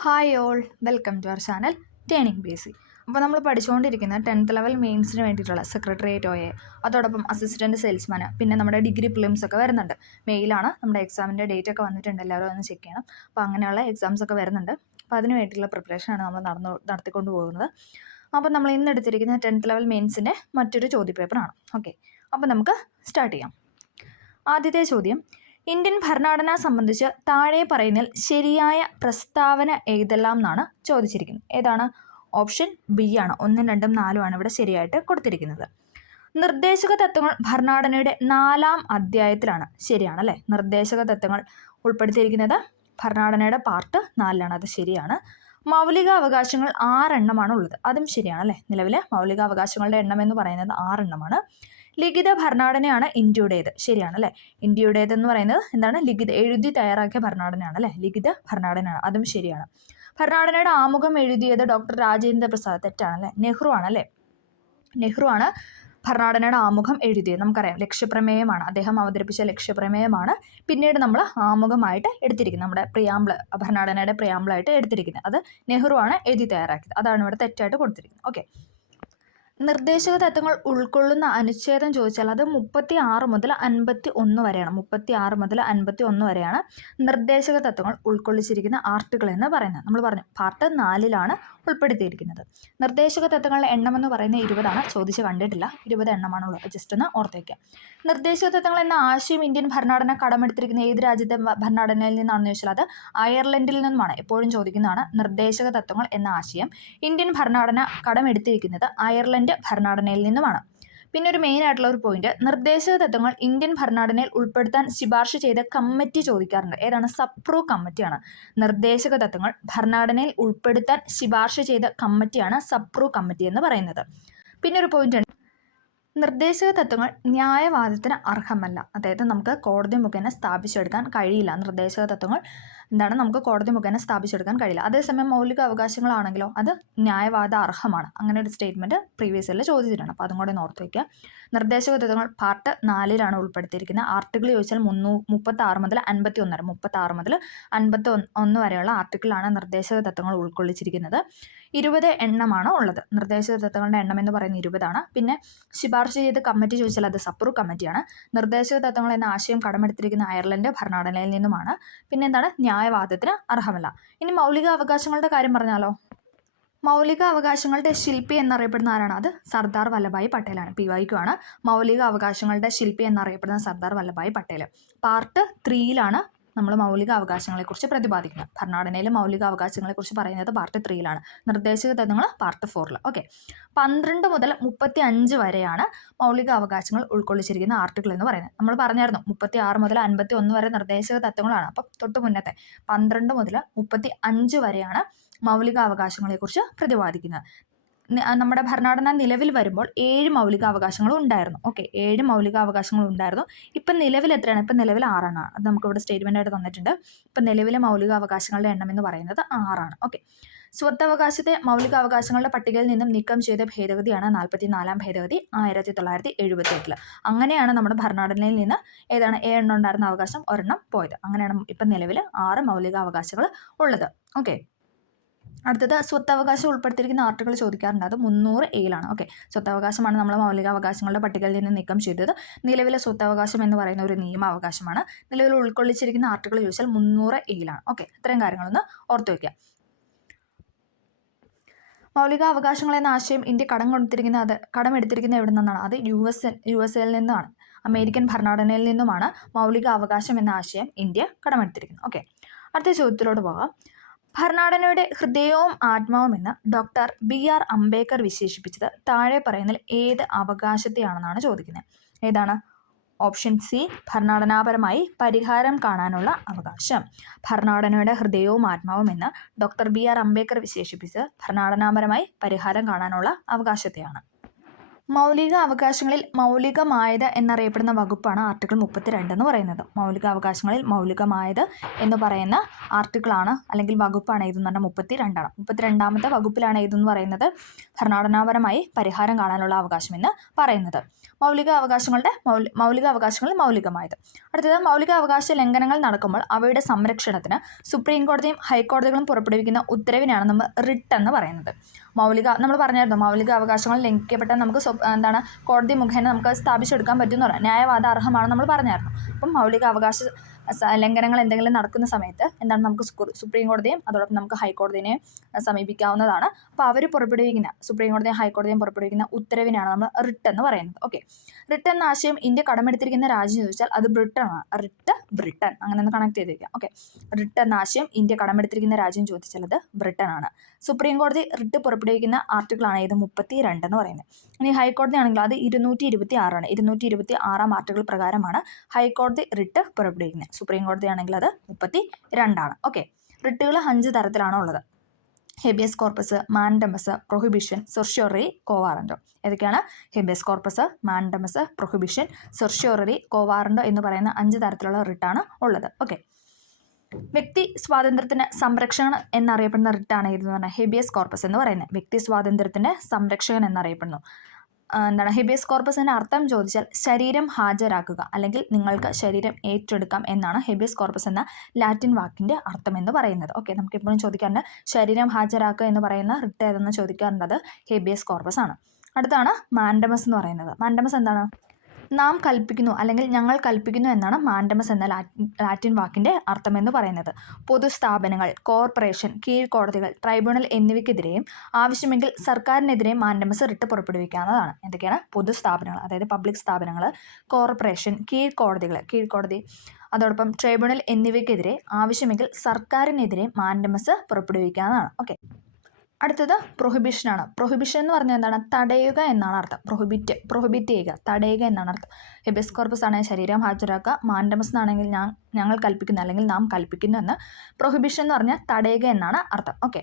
Hi all, welcome to our channel turning ബേസി. അപ്പോൾ നമ്മൾ പഠിച്ചുകൊണ്ടിരിക്കുന്ന 10th ലെവൽ മെയിൻസിന് വേണ്ടിയിട്ടുള്ള സെക്രട്ടേറിയറ്റ് OA, അതോടൊപ്പം അസിസ്റ്റൻറ്റ് സെയിൽസ്മാന്, പിന്നെ നമ്മുടെ ഡിഗ്രി പ്രിലിംസ് ഒക്കെ വരുന്നുണ്ട്. മെയിലാണ് നമ്മുടെ എക്സാമിൻ്റെ ഡേറ്റ് ഒക്കെ വന്നിട്ടുണ്ട്, എല്ലാവരും ഒന്ന് ചെക്ക് ചെയ്യണം. അപ്പോൾ അങ്ങനെയുള്ള എക്സാംസ് ഒക്കെ വരുന്നുണ്ട്. അപ്പോൾ അതിന് വേണ്ടിയിട്ടുള്ള പ്രിപ്പറേഷനാണ് നമ്മൾ നടത്തിക്കൊണ്ട് പോകുന്നത്. അപ്പോൾ നമ്മൾ ഇന്ന് എടുത്തിരിക്കുന്ന 10th ലെവൽ മെയിൻസിൻ്റെ മറ്റൊരു ചോദ്യപേപ്പറാണ്. ഓക്കെ, അപ്പോൾ നമുക്ക് സ്റ്റാർട്ട് ചെയ്യാം. ആദ്യത്തെ ചോദ്യം: ഇന്ത്യൻ ഭരണഘടന സംബന്ധിച്ച് താഴെ പറയുന്നതിൽ ശരിയായ പ്രസ്താവന ഏതെല്ലാം എന്നാണ് ചോദിച്ചിരിക്കുന്നത്. ഏതാണ്? ഓപ്ഷൻ ബി ആണ്. 1, 2, 4 ആണ് ഇവിടെ ശരിയായിട്ട് കൊടുത്തിരിക്കുന്നത്. നിർദ്ദേശക തത്വങ്ങൾ ഭരണഘടനയുടെ 4-ാം അധ്യായത്തിലാണ്. ശരിയാണല്ലേ? നിർദ്ദേശക തത്വങ്ങൾ ഉൾപ്പെടുത്തിയിരിക്കുന്നത് ഭരണഘടനയുടെ പാർട്ട് 4-ലാണ്. അത് ശരിയാണ്. മൗലിക അവകാശങ്ങൾ 6 എണ്ണമാണ് ഉള്ളത്. അതും ശരിയാണല്ലേ? നിലവിലെ മൗലിക അവകാശങ്ങളുടെ എണ്ണം എന്ന് പറയുന്നത് 6 എണ്ണമാണ്. ലിഖിത ഭരണഘടനയാണ് ഇന്ത്യയുടേത്. ശരിയാണല്ലേ? ഇന്ത്യയുടേതെന്ന് പറയുന്നത് എന്താണ്? എഴുതി തയ്യാറാക്കിയ ഭരണഘടനയാണ് അല്ലേ? ലിഖിത ഭരണഘടനയാണ്. അതും ശരിയാണ്. ഭരണഘടനയുടെ ആമുഖം എഴുതിയത് ഡോക്ടർ രാജേന്ദ്ര പ്രസാദ്. തെറ്റാണല്ലേ? നെഹ്റു ആണല്ലേ? നെഹ്റു ആണ് ഭരണഘടനയുടെ ആമുഖം എഴുതിയത്. നമുക്കറിയാം, ലക്ഷ്യപ്രമേയമാണ്. അദ്ദേഹം അവതരിപ്പിച്ച ലക്ഷ്യപ്രമേയമാണ് പിന്നീട് നമ്മൾ ആമുഖമായിട്ട് എടുത്തിരിക്കുന്നത്. നമ്മുടെ ഭരണഘടനയുടെ പ്രിയാമ്പിളായിട്ട് എടുത്തിരിക്കുന്നത് അത് നെഹ്റു ആണ് എഴുതി തയ്യാറാക്കിയത്. അതാണ് ഇവിടെ തെറ്റായിട്ട് കൊടുത്തിരിക്കുന്നത്. ഓക്കെ, നിർദ്ദേശക തത്വങ്ങൾ ഉൾക്കൊള്ളുന്ന അനുച്ഛേദം ചോദിച്ചാൽ അത് 36 മുതൽ 51 വരെയാണ്. 36 മുതൽ 51 വരെയാണ് നിർദ്ദേശക തത്വങ്ങൾ ഉൾക്കൊള്ളിച്ചിരിക്കുന്ന ആർട്ടിക്കിൾ എന്ന് പറയുന്നത്. നമ്മൾ പറഞ്ഞു പാർട്ട് 4-ലാണ് ഉൾപ്പെടുത്തിയിരിക്കുന്നത്. നിർദ്ദേശക തത്വങ്ങളുടെ എണ്ണം എന്ന് പറയുന്നത് 20 ആണ്. ചോദിച്ച് കണ്ടിട്ടില്ല. 20 എണ്ണമാണുള്ളത്. ജസ്റ്റ് ഒന്ന് ഓർത്ത് വയ്ക്കുക. നിർദ്ദേശക തത്വങ്ങൾ എന്ന ആശയം ഇന്ത്യൻ ഭരണഘടന കടമെടുത്തിരിക്കുന്ന ഏത് രാജ്യത്തെ ഭരണഘടനയിൽ നിന്നാണെന്ന് ചോദിച്ചാൽ അത് അയർലൻഡിൽ നിന്നുമാണ്. എപ്പോഴും ചോദിക്കുന്നതാണ്. നിർദ്ദേശക തത്വങ്ങൾ എന്ന ആശയം ഇന്ത്യൻ ഭരണഘടന കടമെടുത്തിരിക്കുന്നത് അയർലൻഡ് ഭരണഘടനയിൽ നിന്നുമാണ്. പിന്നെ ഒരു മെയിൻ ആയിട്ടുള്ള ഒരു പോയിന്റ്, നിർദ്ദേശക തത്വങ്ങൾ ഇന്ത്യൻ ഭരണഘടനയിൽ ഉൾപ്പെടുത്താൻ ശുപാർശ ചെയ്ത കമ്മിറ്റി ചോദിക്കാറുണ്ട്. ഏതാണ്? സപ്രൂ കമ്മിറ്റിയാണ്. നിർദ്ദേശക തത്വങ്ങൾ ഭരണഘടനയിൽ ഉൾപ്പെടുത്താൻ ശുപാർശ ചെയ്ത കമ്മിറ്റിയാണ് സപ്രൂ കമ്മിറ്റി എന്ന് പറയുന്നത്. പിന്നെ ഒരു പോയിന്റ് ഉണ്ട്, നിർദ്ദേശക തത്വങ്ങൾ ന്യായവാദത്തിന് അർഹമല്ല. അതായത് നമുക്ക് കോടതി മുഖേന സ്ഥാപിച്ചെടുക്കാൻ കഴിയില്ല. നിർദ്ദേശക തത്വങ്ങൾ നമുക്ക് കോടതി മുഖേന സ്ഥാപിച്ചെടുക്കാൻ കഴിയില്ല. അതേസമയം മൗലിക അവകാശങ്ങളാണെങ്കിലോ അത് ന്യായവാദ അർഹമാണ്. അങ്ങനെ ഒരു സ്റ്റേറ്റ്മെൻറ്റ് പ്രീവിയസ് ഇയറിൽ ചോദിച്ചിട്ടുണ്ട്. അപ്പോൾ അതും കൂടെ ഓർത്ത് വയ്ക്കുക. നിർദ്ദേശക തത്വങ്ങൾ പാർട്ട് 4-ലാണ് ഉൾപ്പെടുത്തിയിരിക്കുന്നത്. ആർട്ടിക്കിൾ ചോദിച്ചാൽ 36 മുതൽ 51 വരെ 36 മുതൽ 51 വരെയുള്ള ആർട്ടിക്കിളാണ് നിർദ്ദേശക തത്വങ്ങൾ ഉൾക്കൊള്ളിച്ചിരിക്കുന്നത്. 20 എണ്ണമാണ് ഉള്ളത്. നിർദ്ദേശക തത്വങ്ങളുടെ എണ്ണം എന്ന് പറയുന്നത് 20 ആണ്. പിന്നെ ശുപാർശ ചെയ്ത് കമ്മിറ്റി ചോദിച്ചാൽ അത് സപ്രൂ കമ്മിറ്റിയാണ്. നിർദ്ദേശക തത്വങ്ങൾ എന്ന ആശയം കടമെടുത്തിരിക്കുന്ന അയർലൻഡ് ഭരണഘടനയിൽ നിന്നുമാണ്. പിന്നെ എന്താണ്? ന്യായവാദത്തിന് അർഹമല്ല. ഇനി മൗലിക അവകാശങ്ങളുടെ കാര്യം പറഞ്ഞാലോ? മൗലിക അവകാശങ്ങളുടെ ശില്പി എന്നറിയപ്പെടുന്ന ആരാണ്? അത് സർദാർ വല്ലഭായ് പട്ടേലാണ്. PYQ ആണ്. മൗലിക അവകാശങ്ങളുടെ ശില്പി എന്നറിയപ്പെടുന്ന സർദാർ വല്ലഭായ് പട്ടേൽ. പാർട്ട് 3-ലാണ് നമ്മൾ മൗലിക അവകാശങ്ങളെക്കുറിച്ച് പ്രതിപാദിക്കുന്നത്. ഭരണഘടനയിലെ മൗലിക അവകാശങ്ങളെക്കുറിച്ച് പറയുന്നത് പാർട്ട് 3-ലാണ്. നിർദ്ദേശക തത്വങ്ങൾ പാർട്ട് 4-ൽ. ഓക്കെ, 12 മുതൽ 35 വരെയാണ് മൗലിക അവകാശങ്ങൾ ഉൾക്കൊള്ളിച്ചിരിക്കുന്ന ആർട്ടിക്കിൾ എന്ന് പറയുന്നത്. നമ്മൾ പറഞ്ഞായിരുന്നു 36 മുതൽ 51 വരെ നിർദ്ദേശക തത്വങ്ങളാണ്. അപ്പം തൊട്ട് മുന്നത്തെ 12 മുതൽ 35 വരെയാണ് മൗലിക അവകാശങ്ങളെക്കുറിച്ച് പ്രതിപാദിക്കുന്നത്. നമ്മുടെ ഭരണഘടന നിലവിൽ വരുമ്പോൾ 7 മൗലിക അവകാശങ്ങളും ഉണ്ടായിരുന്നു. ഓക്കെ, 7 മൗലിക അവകാശങ്ങളും ഉണ്ടായിരുന്നു. ഇപ്പം നിലവിൽ എത്രയാണ്? ഇപ്പം നിലവിൽ 6 ആണ്. അത് നമുക്കിവിടെ സ്റ്റേറ്റ്മെൻ്റ് ആയിട്ട് തന്നിട്ടുണ്ട്. ഇപ്പം നിലവിലെ മൗലിക അവകാശങ്ങളുടെ എണ്ണം എന്ന് പറയുന്നത് 6 ആണ്. ഓക്കെ, സ്വത്തവകാശത്തെ മൗലിക അവകാശങ്ങളുടെ പട്ടികയിൽ നിന്നും നീക്കം ചെയ്ത ഭേദഗതിയാണ് 44-ാം ഭേദഗതി 1978. അങ്ങനെയാണ് നമ്മുടെ ഭരണഘടനയിൽ നിന്ന് ഏതാണ് 7 എണ്ണം ഉണ്ടായിരുന്ന അവകാശം ഒരെണ്ണം പോയത്. അങ്ങനെയാണ് ഇപ്പം നിലവിൽ 6 മൗലിക അവകാശങ്ങൾ ഉള്ളത്. ഓക്കെ, അടുത്തത് സ്വത്തവകാശം ഉൾപ്പെടുത്തിയിരിക്കുന്ന ആർട്ടിക്കിൾ ചോദിക്കാറുണ്ട്. അത് 300A-ലാണ്. ഓക്കെ, സ്വത്തവകാശമാണ് നമ്മൾ മൗലിക അവകാശങ്ങളുടെ പട്ടികയിൽ നിന്ന് നീക്കം ചെയ്തത്. നിലവിലെ സ്വത്തവകാശം എന്ന് പറയുന്ന ഒരു നിയമാവകാശമാണ്. നിലവിൽ ഉൾക്കൊള്ളിച്ചിരിക്കുന്ന ആർട്ടിക്കിൾ ചോദിച്ചാൽ 300A-ലാണ്. ഓക്കെ, ഇത്രയും കാര്യങ്ങളൊന്ന് ഓർത്തു വയ്ക്കുക. മൗലിക അവകാശങ്ങൾ എന്ന ആശയം ഇന്ത്യ കടമെടുത്തിരിക്കുന്നത് എവിടെ നിന്നാണ്? അത് USA-ൽ നിന്നാണ്. അമേരിക്കൻ ഭരണഘടനയിൽ നിന്നുമാണ് മൗലിക അവകാശം എന്ന ആശയം ഇന്ത്യ കടമെടുത്തിരിക്കുന്നത്. ഓക്കെ, അടുത്ത ചോദ്യത്തിലോട്ട് പോകാം. ഭരണഘടനയുടെ ഹൃദയവും ആത്മാവും എന്ന് ഡോക്ടർ BR അംബേദ്കർ വിശേഷിപ്പിച്ചത് താഴെ പറയുന്നതിൽ ഏത് അവകാശത്തെയാണെന്നാണ് ചോദിക്കുന്നത്. ഏതാണ്? ഓപ്ഷൻ സി, ഭരണഘടനാപരമായി പരിഹാരം കാണാനുള്ള അവകാശം. ഭരണഘടനയുടെ ഹൃദയവും ആത്മാവും എന്ന് ഡോക്ടർ BR അംബേദ്കർ വിശേഷിപ്പിച്ചത് ഭരണഘടനാപരമായി പരിഹാരം കാണാനുള്ള അവകാശത്തെയാണ്. മൗലിക അവകാശങ്ങളിൽ മൗലികമായത് എന്നറിയപ്പെടുന്ന വകുപ്പാണ് ആർട്ടിക്കിൾ 32 എന്ന് പറയുന്നത്. മൗലിക അവകാശങ്ങളിൽ മൗലികമായത് എന്ന് പറയുന്ന ആർട്ടിക്കിളാണ് അല്ലെങ്കിൽ വകുപ്പാണ് ഏതെന്ന് പറഞ്ഞാൽ 32ആണ്. 32ാമത്തെ വകുപ്പിലാണ് ഏതെന്ന് പറയുന്നത് ഭരണഘടനാപരമായി പരിഹാരം കാണാനുള്ള അവകാശം എന്ന് പറയുന്നത്. മൗലിക അവകാശങ്ങളിൽ മൗലികമായത്. അടുത്തത് മൗലിക അവകാശ ലംഘനങ്ങൾ നടക്കുമ്പോൾ അവയുടെ സംരക്ഷണത്തിന് സുപ്രീം കോടതിയും ഹൈക്കോടതികളും പുറപ്പെടുവിക്കുന്ന ഉത്തരവിനാണ് നമ്മൾ റിട്ട് എന്ന് പറയുന്നത്. നമ്മൾ പറഞ്ഞായിരുന്നു മൗലിക അവകാശങ്ങൾ ലംഘിക്കപ്പെട്ടാൽ നമുക്ക് കോടതി മുഖേന നമുക്ക് സ്ഥാപിച്ചെടുക്കാൻ പറ്റുമെന്ന് പറയാം. ന്യായവാദ അർഹമാണ് നമ്മൾ പറഞ്ഞായിരുന്നു. അപ്പം മൗലിക അവകാശ ലംഘനങ്ങൾ എന്തെങ്കിലും നടക്കുന്ന സമയത്ത് നമുക്ക് സുപ്രീം കോടതിയും അതോടൊപ്പം നമുക്ക് ഹൈക്കോടതിയെയും സമീപിക്കാവുന്നതാണ്. അപ്പോൾ അവർ സുപ്രീം കോടതിയും ഹൈക്കോടതിയും പുറപ്പെടുവിക്കുന്ന ഉത്തരവിനാണ് നമ്മൾ റിട്ട് എന്ന് പറയുന്നത്. ഓക്കെ, റിട്ട് എന്ന ആശയം ഇന്ത്യ കടമെടുത്തിരിക്കുന്ന രാജ്യം ചോദിച്ചാൽ അത് ബ്രിട്ടനാണ്. ബ്രിട്ടൻ അങ്ങനെ ഒന്ന് കണക്ട് ചെയ്ത് വയ്ക്കാം. ഓക്കെ, റിട്ട് എന്ന ആശയം ഇന്ത്യ കടമെടുത്തിരിക്കുന്ന രാജ്യം ചോദിച്ചാൽ അത് ബ്രിട്ടനാണ്. സുപ്രീം കോടതി റിട്ട് പുറപ്പെടുവിക്കുന്ന ആർട്ടിക്കിളാണ് ഇത് 32 എന്ന് പറയുന്നത്. ഇനി ഹൈക്കോടതി ആണെങ്കിൽ അത് 226ആണ്. 226 ആർട്ടിക്കിൾ പ്രകാരമാണ് ഹൈക്കോടതി റിട്ട് പുറപ്പെടുവിക്കുന്നത്. സുപ്രീം കോടതി ആണെങ്കിൽ അത് 32ആണ്. ഓക്കെ, റിട്ടുകൾ 5 തരത്തിലാണ് ഉള്ളത്. Habeas corpus, mandamus, prohibition, certiorari, quo warranto. ഏതൊക്കെയാണ്? Habeas corpus, mandamus, prohibition, certiorari, quo warranto എന്ന് പറയുന്ന 5 തരത്തിലുള്ള റിട്ടാണ് ഉള്ളത്. ഓക്കെ, വ്യക്തി സ്വാതന്ത്ര്യത്തിന് സംരക്ഷകൻ എന്നറിയപ്പെടുന്ന റിട്ടാണ് ഏതെന്ന് പറഞ്ഞാൽ ഹെബിയസ് കോർപ്പസ് എന്ന് പറയുന്നത്. വ്യക്തി സ്വാതന്ത്ര്യത്തിൻ്റെ സംരക്ഷകൻ എന്നറിയപ്പെടുന്നു. ഹെബിയസ് കോർപ്പസിൻ്റെ അർത്ഥം ചോദിച്ചാൽ ശരീരം ഹാജരാക്കുക അല്ലെങ്കിൽ നിങ്ങൾക്ക് ശരീരം ഏറ്റെടുക്കാം എന്നാണ് ഹെബിയസ് കോർപ്പസ് എന്ന ലാറ്റിൻ വാക്കിൻ്റെ അർത്ഥം എന്ന് പറയുന്നത്. ഓക്കെ, നമുക്ക് എപ്പോഴും ചോദിക്കാറുണ്ട് ശരീരം ഹാജരാക്കുക എന്ന് പറയുന്ന റിട്ട് ഏതെന്ന് ചോദിക്കാറുള്ളത് ഹെബിയസ് കോർപ്പസ് ആണ്. അടുത്താണ് മാൻഡമസ് എന്ന് പറയുന്നത്. മാൻഡമസ് എന്താണ്? നാം കൽപ്പിക്കുന്നു അല്ലെങ്കിൽ ഞങ്ങൾ കൽപ്പിക്കുന്നു എന്നാണ് മാൻഡമസ് എന്ന ലാറ്റിൻ വാക്കിൻ്റെ അർത്ഥമെന്ന് പറയുന്നത്. പൊതുസ്ഥാപനങ്ങൾ, കോർപ്പറേഷൻ, കീഴ്ക്കോടതികൾ, ട്രൈബ്യൂണൽ എന്നിവയ്ക്കെതിരെയും ആവശ്യമെങ്കിൽ സർക്കാരിനെതിരെയും മാൻഡമസ് റിട്ട് പുറപ്പെടുവിക്കാവുന്നതാണ്. എന്തൊക്കെയാണ്? പൊതുസ്ഥാപനങ്ങൾ, അതായത് പബ്ലിക് സ്ഥാപനങ്ങൾ, കോർപ്പറേഷൻ, കീഴ്ക്കോടതി അതോടൊപ്പം ട്രൈബ്യൂണൽ എന്നിവയ്ക്കെതിരെ ആവശ്യമെങ്കിൽ സർക്കാരിനെതിരെ മാൻഡമസ് പുറപ്പെടുവിക്കാവുന്നതാണ്. ഓക്കെ, അടുത്തത് പ്രൊഹിബിഷനാണ്. പ്രൊഹിബിഷൻ എന്ന് പറഞ്ഞാൽ എന്താണ്? തടയുക എന്നാണ് അർത്ഥം. പ്രൊഹിബിറ്റ് ചെയ്യുക, തടയുക എന്നാണ് അർത്ഥം. ഹെബിയസ് കോർപ്പസ് ആണെങ്കിൽ ശരീരം ഹാജരാക്കുക, മാൻഡമസ് എന്നാണെങ്കിൽ ഞങ്ങൾ കൽപ്പിക്കുന്നു അല്ലെങ്കിൽ നാം കൽപ്പിക്കുന്നു എന്ന്. പ്രൊഹിബിഷൻ എന്ന് പറഞ്ഞാൽ തടയുക എന്നാണ് അർത്ഥം. ഓക്കെ,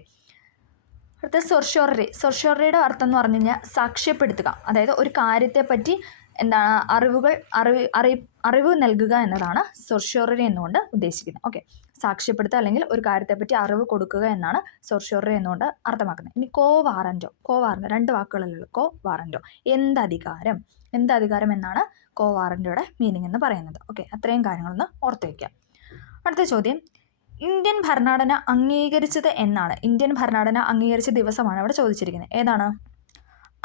അടുത്ത സെർഷ്യോററിയുടെ അർത്ഥം എന്ന് പറഞ്ഞു കഴിഞ്ഞാൽ സാക്ഷ്യപ്പെടുത്തുക, അതായത് ഒരു കാര്യത്തെപ്പറ്റി അറിവ് നൽകുക എന്നതാണ് സെർഷ്യോററി എന്നുകൊണ്ട് ഉദ്ദേശിക്കുന്നത്. ഓക്കെ, സാക്ഷ്യപ്പെടുത്തുക അല്ലെങ്കിൽ ഒരു കാര്യത്തെപ്പറ്റി അറിവ് കൊടുക്കുക എന്നാണ് സെർഷ്യോററി എന്നുകൊണ്ട് അർത്ഥമാക്കുന്നത്. ഇനി കോവാറൻറ്റോ 2 വാക്കുകളിലുള്ളൂ. കോവാറൻറ്റോ എന്തധികാരം എന്നാണ് കോവാറൻറ്റോയുടെ മീനിങ് എന്ന് പറയുന്നത്. ഓക്കെ, അത്രയും കാര്യങ്ങളൊന്ന് ഓർത്ത് വയ്ക്കാം. അടുത്ത ചോദ്യം, ഇന്ത്യൻ ഭരണഘടന അംഗീകരിച്ചത് എന്നാണ്? ഇന്ത്യൻ ഭരണഘടന അംഗീകരിച്ച ദിവസമാണ് ഇവിടെ ചോദിച്ചിരിക്കുന്നത്. ഏതാണ്?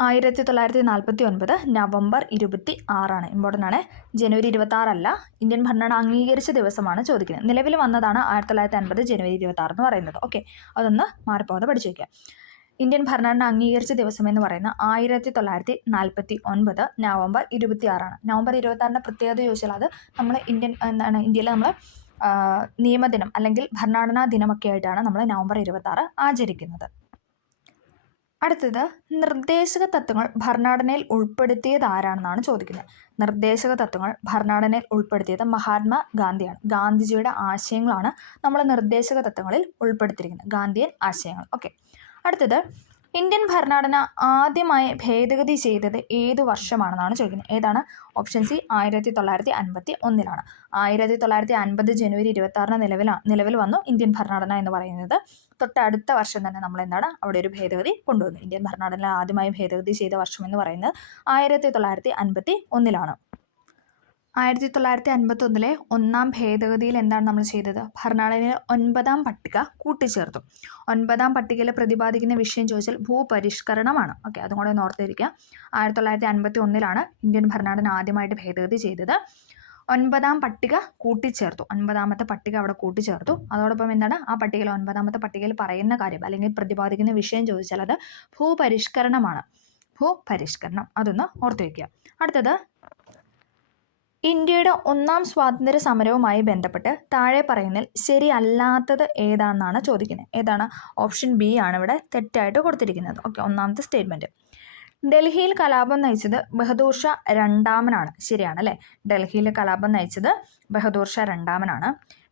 1949 നവംബർ 26ആണ്. ഇമ്പോർട്ടൻ്റ് ആണ്. ജനുവരി 26 അല്ല. ഇന്ത്യൻ ഭരണഘടന അംഗീകരിച്ച ദിവസമാണ് ചോദിക്കുന്നത്. നിലവിൽ വന്നതാണ് 1950 ജനുവരി 26 എന്ന് പറയുന്നത്. ഓക്കെ, അതൊന്ന് മാറിപ്പോകാതെ പഠിച്ചു വയ്ക്കുക. ഇന്ത്യൻ ഭരണഘടന അംഗീകരിച്ച ദിവസം എന്ന് പറയുന്നത് 1949 നവംബർ 26ആണ്. നവംബർ 26ൻ്റെ പ്രത്യേകത ചോദിച്ചാൽ അത് നമ്മൾ ഇന്ത്യയിലെ നമ്മൾ നിയമദിനം അല്ലെങ്കിൽ ഭരണഘടനാ ദിനമൊക്കെ ആയിട്ടാണ് നമ്മൾ നവംബർ 26 ആചരിക്കുന്നത്. അടുത്തത്, നിർദ്ദേശക തത്വങ്ങൾ ഭരണഘടനയിൽ ഉൾപ്പെടുത്തിയത് ആരാണെന്നാണ് ചോദിക്കുന്നത്. നിർദ്ദേശക തത്വങ്ങൾ ഭരണഘടനയിൽ ഉൾപ്പെടുത്തിയത് മഹാത്മാ ഗാന്ധിയാണ്. ഗാന്ധിജിയുടെ ആശയങ്ങളാണ് നമ്മൾ നിർദ്ദേശക തത്വങ്ങളിൽ ഉൾപ്പെടുത്തിയിരിക്കുന്നത്, ഗാന്ധിയൻ ആശയങ്ങൾ. ഓക്കെ, അടുത്തത്, ഇന്ത്യൻ ഭരണഘടന ആദ്യമായി ഭേദഗതി ചെയ്തത് ഏതു വർഷമാണെന്നാണ് ചോദിക്കുന്നത്. ഏതാണ്? Option C 1951. 1950 ജനുവരി 26 നിലവിൽ വന്നു ഇന്ത്യൻ ഭരണഘടന എന്ന് പറയുന്നത്. തൊട്ടടുത്ത വർഷം തന്നെ നമ്മൾ അവിടെ ഒരു ഭേദഗതി കൊണ്ടുവന്നു. ഇന്ത്യൻ ഭരണഘടന ആദ്യമായി ഭേദഗതി ചെയ്ത വർഷം എന്ന് പറയുന്നത് 1951. 1951 ഒന്നാം ഭേദഗതിയിൽ എന്താണ് നമ്മൾ ചെയ്തത്? ഭരണഘടനയിൽ 9ാം പട്ടിക കൂട്ടിച്ചേർത്തു. 9ാം പട്ടികയിൽ പ്രതിപാദിക്കുന്ന വിഷയം ചോദിച്ചാൽ ഭൂപരിഷ്കരണമാണ്. ഓക്കെ, അതും കൂടെ ഒന്ന് ഓർത്തിരിക്കുക. 1951 ഇന്ത്യൻ ഭരണഘടന ആദ്യമായിട്ട് ഭേദഗതി ചെയ്തത്. 9ാം പട്ടിക കൂട്ടിച്ചേർത്തു. 9ാമത്തെ പട്ടിക അവിടെ കൂട്ടിച്ചേർത്തു. അതോടൊപ്പം ആ പട്ടികയിൽ 9ാമത്തെ പട്ടികയിൽ പറയുന്ന കാര്യം അല്ലെങ്കിൽ പ്രതിപാദിക്കുന്ന വിഷയം ചോദിച്ചാൽ അത് ഭൂപരിഷ്കരണമാണ്. ഭൂപരിഷ്കരണം, അതൊന്ന് ഓർത്തു വയ്ക്കുക. അടുത്തത്, ഇന്ത്യയുടെ 1ാം സ്വാതന്ത്ര്യ സമരവുമായി ബന്ധപ്പെട്ട് താഴെ പറയുന്നതിൽ ശരിയല്ലാത്തത് ഏതാണെന്നാണ് ചോദിക്കുന്നത്. ഏതാണ്? ഓപ്ഷൻ ബി ആണ് ഇവിടെ തെറ്റായിട്ട് കൊടുത്തിരിക്കുന്നത്. ഓക്കെ, 1ാമത്തെ സ്റ്റേറ്റ്മെൻറ്റ്. ഡൽഹിയിൽ കലാപം നയിച്ചത് ബഹദൂർ ഷാ രണ്ടാമനാണ്. ശരിയാണ് അല്ലേ? ഡൽഹിയിൽ കലാപം നയിച്ചത് ബഹദൂർ ഷാ രണ്ടാമനാണ്.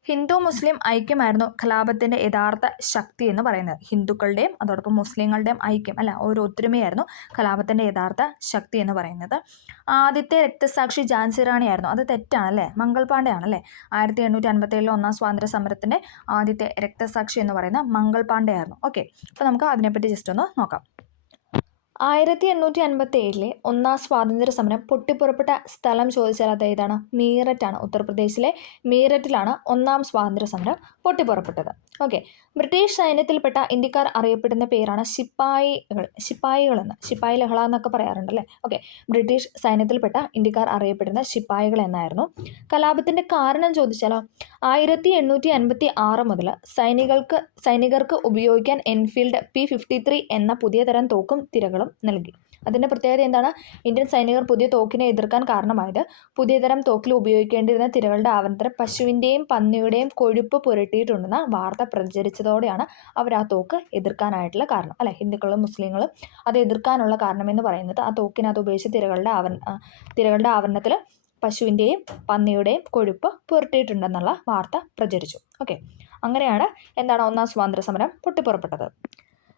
ഹിന്ദു മുസ്ലിം ഐക്യമായിരുന്നു കലാപത്തിൻ്റെ യഥാർത്ഥ ശക്തി എന്ന് പറയുന്നത്. ഹിന്ദുക്കളുടെയും അതോടൊപ്പം മുസ്ലിങ്ങളുടെയും ഐക്യം അല്ല ഒരു ഒത്തൊരുമയായിരുന്നു കലാപത്തിൻ്റെ യഥാർത്ഥ ശക്തി എന്ന് പറയുന്നത്. ആദ്യത്തെ രക്തസാക്ഷി ഝാൻസി റാണിയായിരുന്നു. അത് തെറ്റാണല്ലേ, മംഗൾ പാണ്ഡെ ആണല്ലേ. 1857 ഒന്നാം സ്വാതന്ത്ര്യ സമരത്തിൻ്റെ ആദ്യത്തെ രക്തസാക്ഷി എന്ന് പറയുന്നത് മംഗൾ പാണ്ഡെ ആയിരുന്നു. ഓക്കെ, അപ്പോൾ നമുക്ക് അതിനെപ്പറ്റി ജസ്റ്റ് ഒന്ന് നോക്കാം. 1857 ഒന്നാം സ്വാതന്ത്ര്യ സമരം പൊട്ടിപ്പുറപ്പെട്ട സ്ഥലം ചോദിച്ചാൽ അത് ഏതാണ്? മീററ്റാണ്. ഉത്തർപ്രദേശിലെ മീററ്റിലാണ് ഒന്നാം സ്വാതന്ത്ര്യ സമരം പൊട്ടിപ്പുറപ്പെട്ടത്. ഓക്കെ, ബ്രിട്ടീഷ് സൈന്യത്തിൽപ്പെട്ട ഇന്ത്യക്കാർ അറിയപ്പെടുന്ന പേരാണ് ശിപ്പായികളെന്ന്. ശിപ്പായി ലഹള എന്നൊക്കെ പറയാറുണ്ടല്ലേ. ഓക്കെ, ബ്രിട്ടീഷ് സൈന്യത്തിൽപ്പെട്ട ഇന്ത്യക്കാർ അറിയപ്പെടുന്ന ശിപ്പായികൾ എന്നായിരുന്നു. കലാപത്തിൻ്റെ കാരണം ചോദിച്ചാലോ 1856 മുതൽ സൈനികർക്ക് ഉപയോഗിക്കാൻ എൻഫീൽഡ് P53 എന്ന പുതിയ തരം തോക്കും തിരകളും നൽകി. അതിൻ്റെ പ്രത്യേകത എന്താണ്? ഇന്ത്യൻ സൈനികർ പുതിയ തോക്കിനെ എതിർക്കാൻ കാരണമായത് പുതിയ തരം തോക്കിൽ ഉപയോഗിക്കേണ്ടിയിരുന്ന തിരകളുടെ ആവരണത്തിന് പശുവിൻ്റെയും പന്നിയുടെയും കൊഴുപ്പ് പുരട്ടിയിട്ടുണ്ടെന്ന വാർത്ത പ്രചരിച്ചതോടെയാണ് അവർ ആ തോക്ക് എതിർക്കാനായിട്ടുള്ള കാരണം അല്ലെ. ഹിന്ദുക്കളും മുസ്ലിങ്ങളും അത് എതിർക്കാനുള്ള കാരണം എന്ന് പറയുന്നത് ആ തോക്കിനകത്ത് ഉപയോഗിച്ച തിരകളുടെ ആവരണത്തിൽ പശുവിൻ്റെയും പന്നിയുടെയും കൊഴുപ്പ് പുരട്ടിയിട്ടുണ്ടെന്നുള്ള വാർത്ത പ്രചരിച്ചു. ഓക്കെ, അങ്ങനെയാണ് എന്താണ് ഒന്നാം സ്വാതന്ത്ര്യ സമരം പൊട്ടിപ്പുറപ്പെട്ടത്.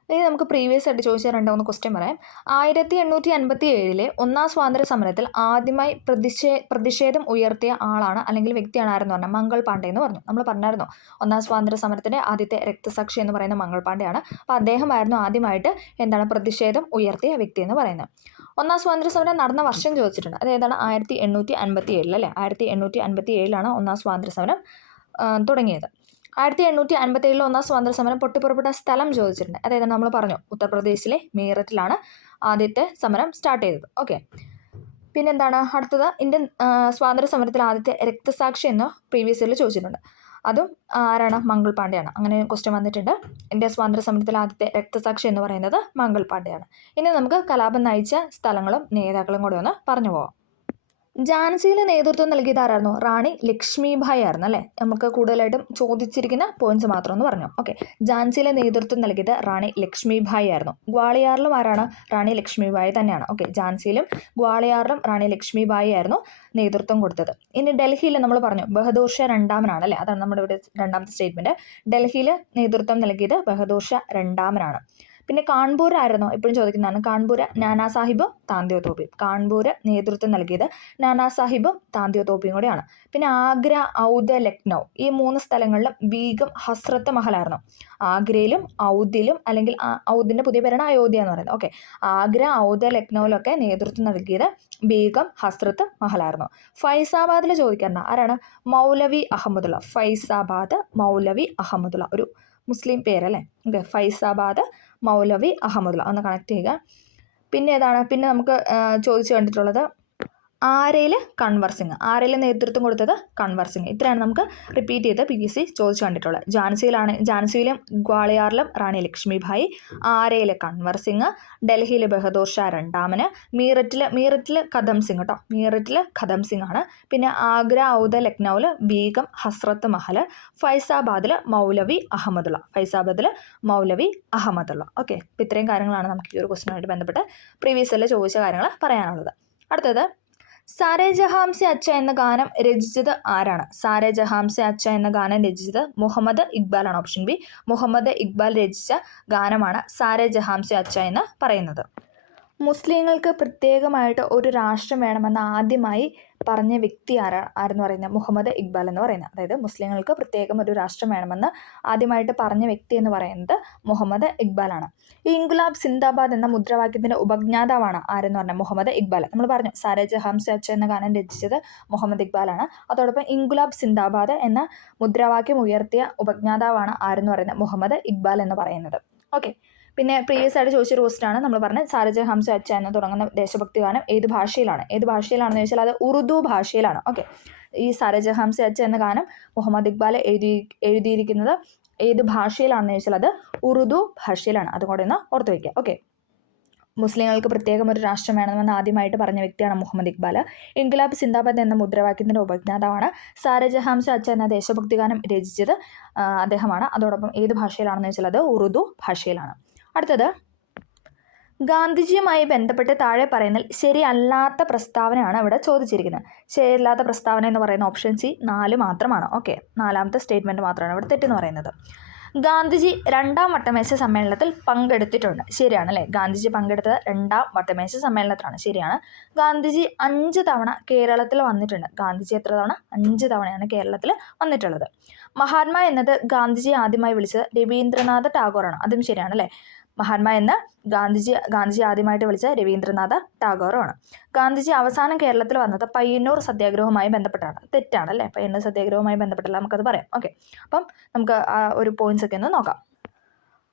ഇനി നമുക്ക് പ്രീവിയസ് ആയിട്ട് ചോദിച്ച 2 ക്വസ്റ്റ്യൻ പറയാം. 1857 ഒന്നാം സ്വാതന്ത്ര്യ സമരത്തിൽ ആദ്യമായി പ്രതിഷേധം ഉയർത്തിയ ആളാണ് അല്ലെങ്കിൽ വ്യക്തിയാണ് ആരെന്ന് പറഞ്ഞാൽ മംഗൾ പാണ്ഡെ എന്ന് പറഞ്ഞു. നമ്മൾ പറഞ്ഞായിരുന്നു ഒന്നാം സ്വാതന്ത്ര്യ സമരത്തിൻ്റെ ആദ്യത്തെ രക്തസാക്ഷി എന്ന് പറയുന്ന മംഗൾ പാണ്ഡെയാണ്. അപ്പോൾ അദ്ദേഹമായിരുന്നു ആദ്യമായിട്ട് എന്താണ് പ്രതിഷേധം ഉയർത്തിയ വ്യക്തി എന്ന് പറയുന്നത്. ഒന്നാം സ്വാതന്ത്ര്യ സമരം നടന്ന വർഷം ചോദിച്ചിട്ടുണ്ട്. അതേതാണ്? 1857 അല്ലേ. 1857 ഒന്നാം സ്വാതന്ത്ര്യ സമരം തുടങ്ങിയത്. 1857 ഒന്നാം സ്വാതന്ത്ര്യ സമരം പൊട്ടിപ്പുറപ്പെട്ട സ്ഥലം ചോദിച്ചിട്ടുണ്ട്. അതായത് നമ്മൾ പറഞ്ഞു ഉത്തർപ്രദേശിലെ മീററ്റിലാണ് ആദ്യത്തെ സമരം സ്റ്റാർട്ട് ചെയ്തത്. ഓക്കെ, പിന്നെന്താണ് അടുത്തത്? ഇന്ത്യൻ സ്വാതന്ത്ര്യ സമരത്തിൽ ആദ്യത്തെ രക്തസാക്ഷി എന്ന് പ്രീവിയസ് ഇയറിൽ ചോദിച്ചിട്ടുണ്ട്. അതും ആരാണ്? മംഗൾ പാണ്ഡെയാണ്. അങ്ങനെ ക്വസ്റ്റ്യൻ വന്നിട്ടുണ്ട്. ഇന്ത്യൻ സ്വാതന്ത്ര്യ സമരത്തിൽ ആദ്യത്തെ രക്തസാക്ഷി എന്ന് പറയുന്നത് മംഗൾ പാണ്ഡെയാണ്. ഇനി നമുക്ക് കലാപം നയിച്ച സ്ഥലങ്ങളും നേതാക്കളും കൂടി ഒന്ന് പറഞ്ഞു പോവാം. ഝാൻസിയിൽ നേതൃത്വം നൽകിയത് ആരായിരുന്നു? റാണി ലക്ഷ്മിഭായ് ആയിരുന്നു അല്ലേ. നമുക്ക് കൂടുതലായിട്ടും ചോദിച്ചിരിക്കുന്ന പോയിന്റ്സ് മാത്രം എന്ന് പറഞ്ഞു. ഓക്കെ, ഝാൻസിയിലെ നേതൃത്വം നൽകിയത് റാണി ലക്ഷ്മിഭായ് ആയിരുന്നു. ഗ്വാളിയാറിലും ആരാണ്? റാണി ലക്ഷ്മിഭായ് തന്നെയാണ്. ഓക്കെ, ഝാൻസിയിലും ഗ്വാളിയാറിലും റാണി ലക്ഷ്മിഭായ് ആയിരുന്നു നേതൃത്വം കൊടുത്തത്. ഇനി ഡൽഹിയിൽ നമ്മൾ പറഞ്ഞു ബഹദൂർ ഷാ രണ്ടാമനാണ് അല്ലേ. അതാണ് നമ്മുടെ ഇവിടെ രണ്ടാമത്തെ സ്റ്റേറ്റ്മെന്റ്. ഡൽഹിയിൽ നേതൃത്വം നൽകിയത് ബഹദൂർ ഷാ രണ്ടാമനാണ്. പിന്നെ കാൺപൂർ ആയിരുന്നു എപ്പോഴും ചോദിക്കുന്നതാണ്. കാൺപൂർ നാനാ സാഹിബും താന്തിയോ തോപ്പിയും. കാൺപൂർ നേതൃത്വം നൽകിയത് നാനാ സാഹിബും താന്തിയോ തോപ്പിയും കൂടെയാണ്. പിന്നെ ആഗ്ര, ഔധ്, ലക്നൗ ഈ 3 സ്ഥലങ്ങളിലും ബീഗം ഹസ്രത്ത് മഹലായിരുന്നു. ആഗ്രയിലും ഔധിലും അല്ലെങ്കിൽ ഔധിൻ്റെ പുതിയ പേരാണ് അയോധ്യ എന്ന് പറയുന്നത്. ഓക്കെ, ആഗ്ര, ഔധ്, ലക്നൗവിലൊക്കെ നേതൃത്വം നൽകിയത് ബീഗം ഹസ്രത്ത് മഹലായിരുന്നു. ഫൈസാബാദിൽ ചോദിക്കാറുണ്ട് ആരാണ്? മൗലവി അഹമ്മദുള്ള. ഫൈസാബാദ് മൗലവി അഹമ്മദുള്ള ഒരു മുസ്ലിം പേരല്ലേ. ഓക്കെ, ഫൈസാബാദ് മൗലവി അഹമ്മദുള്ള ഒന്ന് കണക്ട് ചെയ്യുക. പിന്നെ ഏതാണ്? പിന്നെ നമുക്ക് ചോദിച്ചു കണ്ടിട്ടുള്ളത് ആരയിൽ കൺവർ സിംഗ്. ആരയിൽ നേതൃത്വം കൊടുത്തത്? കൺവർ സിംഗ്. ഇത്രയാണ് നമുക്ക് റിപ്പീറ്റ് ചെയ്ത് PSC ചോദിച്ചു കണ്ടിട്ടുള്ളത്. ഝാൻസിയിലും ഗ്വാളിയാറിലും റാണി ലക്ഷ്മിഭായ്, ആരയിൽ കൺവർ സിംഗ്, ഡൽഹിയിൽ ബഹദൂർ ഷാ രണ്ടാമന്, മീററ്റിൽ കദം സിംഗ് കേട്ടോ. മീററ്റിൽ കദം സിംഗ് ആണ്. പിന്നെ ആഗ്ര, ഔധ്, ലക്നൗവിൽ ബീഗം ഹസ്രത്ത് മഹൽ, ഫൈസാബാദിൽ മൗലവി അഹമ്മദുള്ള. ഓക്കെ, അപ്പോൾ ഇത്രയും കാര്യങ്ങളാണ് നമുക്ക് ഈ ഒരു ക്വസ്റ്റ്യനുമായിട്ട് ബന്ധപ്പെട്ട് പ്രീവിയസ് ഇയറിൽ ചോദിച്ച കാര്യങ്ങൾ പറയാനുള്ളത്. അടുത്തത് സാരേ ജഹാം സെ അച്ച എന്ന ഗാനം രചിച്ചത് ആരാണ്? സാരേ ജഹാം സെ അച്ച എന്ന ഗാനം രചിച്ചത് മുഹമ്മദ് ഇക്ബാൽ ആണ്. ഓപ്ഷൻ ബി, മുഹമ്മദ് ഇക്ബാൽ രചിച്ച ഗാനമാണ് സാരേ ജഹാം സെ അച്ച എന്ന് പറയുന്നത്. മുസ്ലിങ്ങൾക്ക് പ്രത്യേകമായിട്ട് ഒരു രാഷ്ട്രം വേണമെന്ന് ആദ്യമായി പറഞ്ഞ വ്യക്തി ആരെന്ന് പറയുന്നത്? മുഹമ്മദ് ഇക്ബാൽ എന്ന് പറയുന്നത്. അതായത് മുസ്ലിങ്ങൾക്ക് പ്രത്യേകം ഒരു രാഷ്ട്രം വേണമെന്ന് ആദ്യമായിട്ട് പറഞ്ഞ വ്യക്തി എന്ന് പറയുന്നത് മുഹമ്മദ് ഇക്ബാലാണ്. ഈ ഇൻകുലാബ് സിന്ദാബാദ് എന്ന മുദ്രാവാക്യത്തിൻ്റെ ഉപജ്ഞാതാവാണ് ആരെന്ന് പറഞ്ഞാൽ മുഹമ്മദ് ഇക്ബാൽ. നമ്മൾ പറഞ്ഞു സാരേ ജഹാം സെ അച്ച എന്ന ഗാനം രചിച്ചത് മുഹമ്മദ് ഇക്ബാലാണ്. അതോടൊപ്പം ഇൻകുലാബ് സിന്ദാബാദ് എന്ന മുദ്രാവാക്യം ഉയർത്തിയ ഉപജ്ഞാതാവാണ് ആരെന്ന് പറയുന്നത്? മുഹമ്മദ് ഇക്ബാൽ എന്ന് പറയുന്നത്. ഓക്കെ, പിന്നെ പ്രീവിയസ് ആയിട്ട് ചോദിച്ചൊരു ക്വസ്റ്റ്യനാണ് നമ്മൾ പറഞ്ഞത് സാരേ ജഹാം സെ അച്ച എന്ന് തുടങ്ങുന്ന ദേശഭക്തി ഗാനം ഏത് ഭാഷയിലാണെന്ന് ചോദിച്ചാൽ അത് ഉറുദു ഭാഷയിലാണ്. ഓക്കെ, ഈ സാരേ ജഹാം സെ അച്ച എന്ന ഗാനം മുഹമ്മദ് ഇക്ബാൽ എഴുതിയിരിക്കുന്നത് ഏത് ഭാഷയിലാണെന്ന് ചോദിച്ചാൽ അത് ഉറുദു ഭാഷയിലാണ്. അതുകൂടെ ഒന്ന് ഓർത്ത് വയ്ക്കുക. ഓക്കെ, മുസ്ലിങ്ങൾക്ക് പ്രത്യേകം ഒരു രാഷ്ട്രം വേണമെന്ന് ആദ്യമായിട്ട് പറഞ്ഞ വ്യക്തിയാണ് മുഹമ്മദ് ഇക്ബാൽ. ഇൻകുലാബ് സിന്ദാബാദ് എന്ന മുദ്രാവാക്യത്തിൻ്റെ ഉപജ്ഞാതാവാണ്. സാരേ ജഹാം സെ അച്ച എന്ന ദേശഭക്തി ഗാനം രചിച്ചത് അദ്ദേഹമാണ്. അതോടൊപ്പം ഏത് ഭാഷയിലാണെന്ന് വെച്ചാൽ അത് ഉറുദു ഭാഷയിലാണ്. അടുത്തത് ഗാന്ധിജിയുമായി ബന്ധപ്പെട്ട് താഴെ പറയുന്നതിൽ ശരിയല്ലാത്ത പ്രസ്താവനയാണ് ഇവിടെ ചോദിച്ചിരിക്കുന്നത്. ശരിയല്ലാത്ത പ്രസ്താവന എന്ന് പറയുന്ന ഓപ്ഷൻ സി 4 മാത്രമാണ്. ഓക്കെ, 4ാമത്തെ സ്റ്റേറ്റ്മെൻറ്റ് മാത്രമാണ് ഇവിടെ തെറ്റെന്ന് പറയുന്നത്. ഗാന്ധിജി 2ാം വട്ടമേശ സമ്മേളനത്തിൽ പങ്കെടുത്തിട്ടുണ്ട്. ശരിയാണ് അല്ലേ? ഗാന്ധിജി പങ്കെടുത്തത് 2ാം വട്ടമേശ സമ്മേളനത്തിലാണ്. ശരിയാണ്. ഗാന്ധിജി 5 തവണ കേരളത്തിൽ വന്നിട്ടുണ്ട്. ഗാന്ധിജി എത്ര തവണ? 5 തവണയാണ് കേരളത്തിൽ വന്നിട്ടുള്ളത്. മഹാത്മാ എന്നത് ഗാന്ധിജി ആദ്യമായി വിളിച്ചത് രവീന്ദ്രനാഥ ടാഗോറാണ്. അതും ശരിയാണ് അല്ലേ? മഹാത്മാ എന്ന് ഗാന്ധിജി ആദ്യമായിട്ട് വിളിച്ച രവീന്ദ്രനാഥ ടാഗോറാണ്. ഗാന്ധിജി അവസാനം കേരളത്തിൽ വന്നത് പയ്യന്നൂർ സത്യാഗ്രഹവുമായി ബന്ധപ്പെട്ടാണ്. തെറ്റാണ് അല്ലേ? പയ്യന്നൂർ സത്യാഗ്രഹവുമായി ബന്ധപ്പെട്ടല്ല, നമുക്കത് പറയാം. ഓക്കെ, അപ്പം നമുക്ക് ഒരു പോയിന്റ്സ് ഒക്കെ ഒന്ന് നോക്കാം.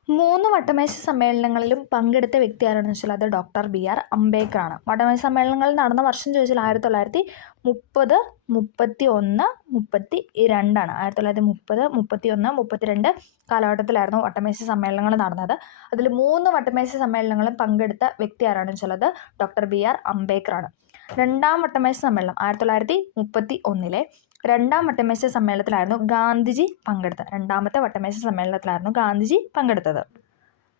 3 വട്ടമേശ സമ്മേളനങ്ങളിലും പങ്കെടുത്ത വ്യക്തി ആരാണെന്ന് വെച്ചാൽ അത് ഡോക്ടർ ബി.ആർ. അംബേദ്കർ ആണ്. വട്ടമേശ സമ്മേളനങ്ങളിൽ നടന്ന വർഷം ചോദിച്ചാൽ 1930, 31, 32 ആണ്. 1930, 31, 32 കാലഘട്ടത്തിലായിരുന്നു വട്ടമേശ സമ്മേളനങ്ങൾ നടന്നത്. അതിൽ 3 വട്ടമേശ സമ്മേളനങ്ങളും പങ്കെടുത്ത വ്യക്തി ആരാണെന്ന് വെച്ചാൽ അത് ഡോക്ടർ ബി.ആർ. അംബേദ്കർ ആണ്. 2ാം വട്ടമേശ സമ്മേളനം 1931 2ാം വട്ടമേശ സമ്മേളനത്തിലായിരുന്നു ഗാന്ധിജി പങ്കെടുത്തത്. 2ാമത്തെ വട്ടമേശ സമ്മേളനത്തിലായിരുന്നു ഗാന്ധിജി പങ്കെടുത്തത്.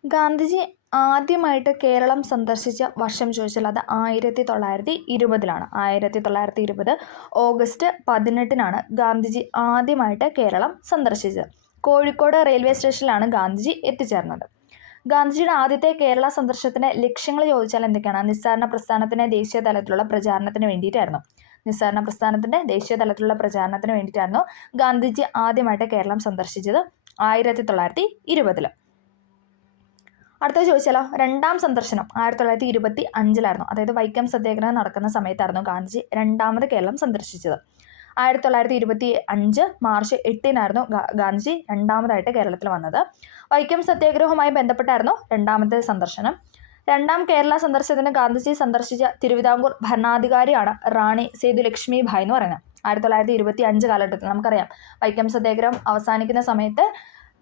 ഗാന്ധിജി ആദ്യമായിട്ട് കേരളം സന്ദർശിച്ച വർഷം ചോദിച്ചാൽ അത് 1920 1920 ഓഗസ്റ്റ് 18 ഗാന്ധിജി ആദ്യമായിട്ട് കേരളം സന്ദർശിച്ചത്. കോഴിക്കോട് റെയിൽവേ സ്റ്റേഷനിലാണ് ഗാന്ധിജി എത്തിച്ചേർന്നത്. ഗാന്ധിജിയുടെ ആദ്യത്തെ കേരള സന്ദർശനത്തിൻ്റെ ലക്ഷ്യങ്ങൾ ചോദിച്ചാൽ എന്തൊക്കെയാണ്? നിസ്സാരണ പ്രസ്ഥാനത്തിൻ്റെ ദേശീയ തലത്തിലുള്ള പ്രചാരണത്തിന് വേണ്ടിയിട്ടായിരുന്നു. നിസ്സാരണ പ്രസ്ഥാനത്തിൻ്റെ ദേശീയ തലത്തിലുള്ള പ്രചാരണത്തിന് വേണ്ടിയിട്ടായിരുന്നു ഗാന്ധിജി ആദ്യമായിട്ട് കേരളം സന്ദർശിച്ചത് 1920. അടുത്തത് ചോദിച്ചാലോ, 2ാം സന്ദർശനം 1925 അതായത് വൈക്കം സത്യാഗ്രഹം നടക്കുന്ന സമയത്തായിരുന്നു ഗാന്ധിജി 2ാമത് കേരളം സന്ദർശിച്ചത്. 1925 മാർച്ച് 8 ഗാന്ധിജി 2ാമതായിട്ട് കേരളത്തിൽ വന്നത്. വൈക്കം സത്യാഗ്രഹവുമായി ബന്ധപ്പെട്ടായിരുന്നു 2ാമത്തെ സന്ദർശനം. 2ാം കേരള സന്ദർശനത്തിന് ഗാന്ധിജി സന്ദർശിച്ച തിരുവിതാംകൂർ ഭരണാധികാരിയാണ് റാണി സേതുലക്ഷ്മി ഭായ് എന്ന് പറയുന്നത്. 1925 കാലഘട്ടത്തിൽ നമുക്കറിയാം വൈക്കം സത്യാഗ്രഹം അവസാനിക്കുന്ന സമയത്ത്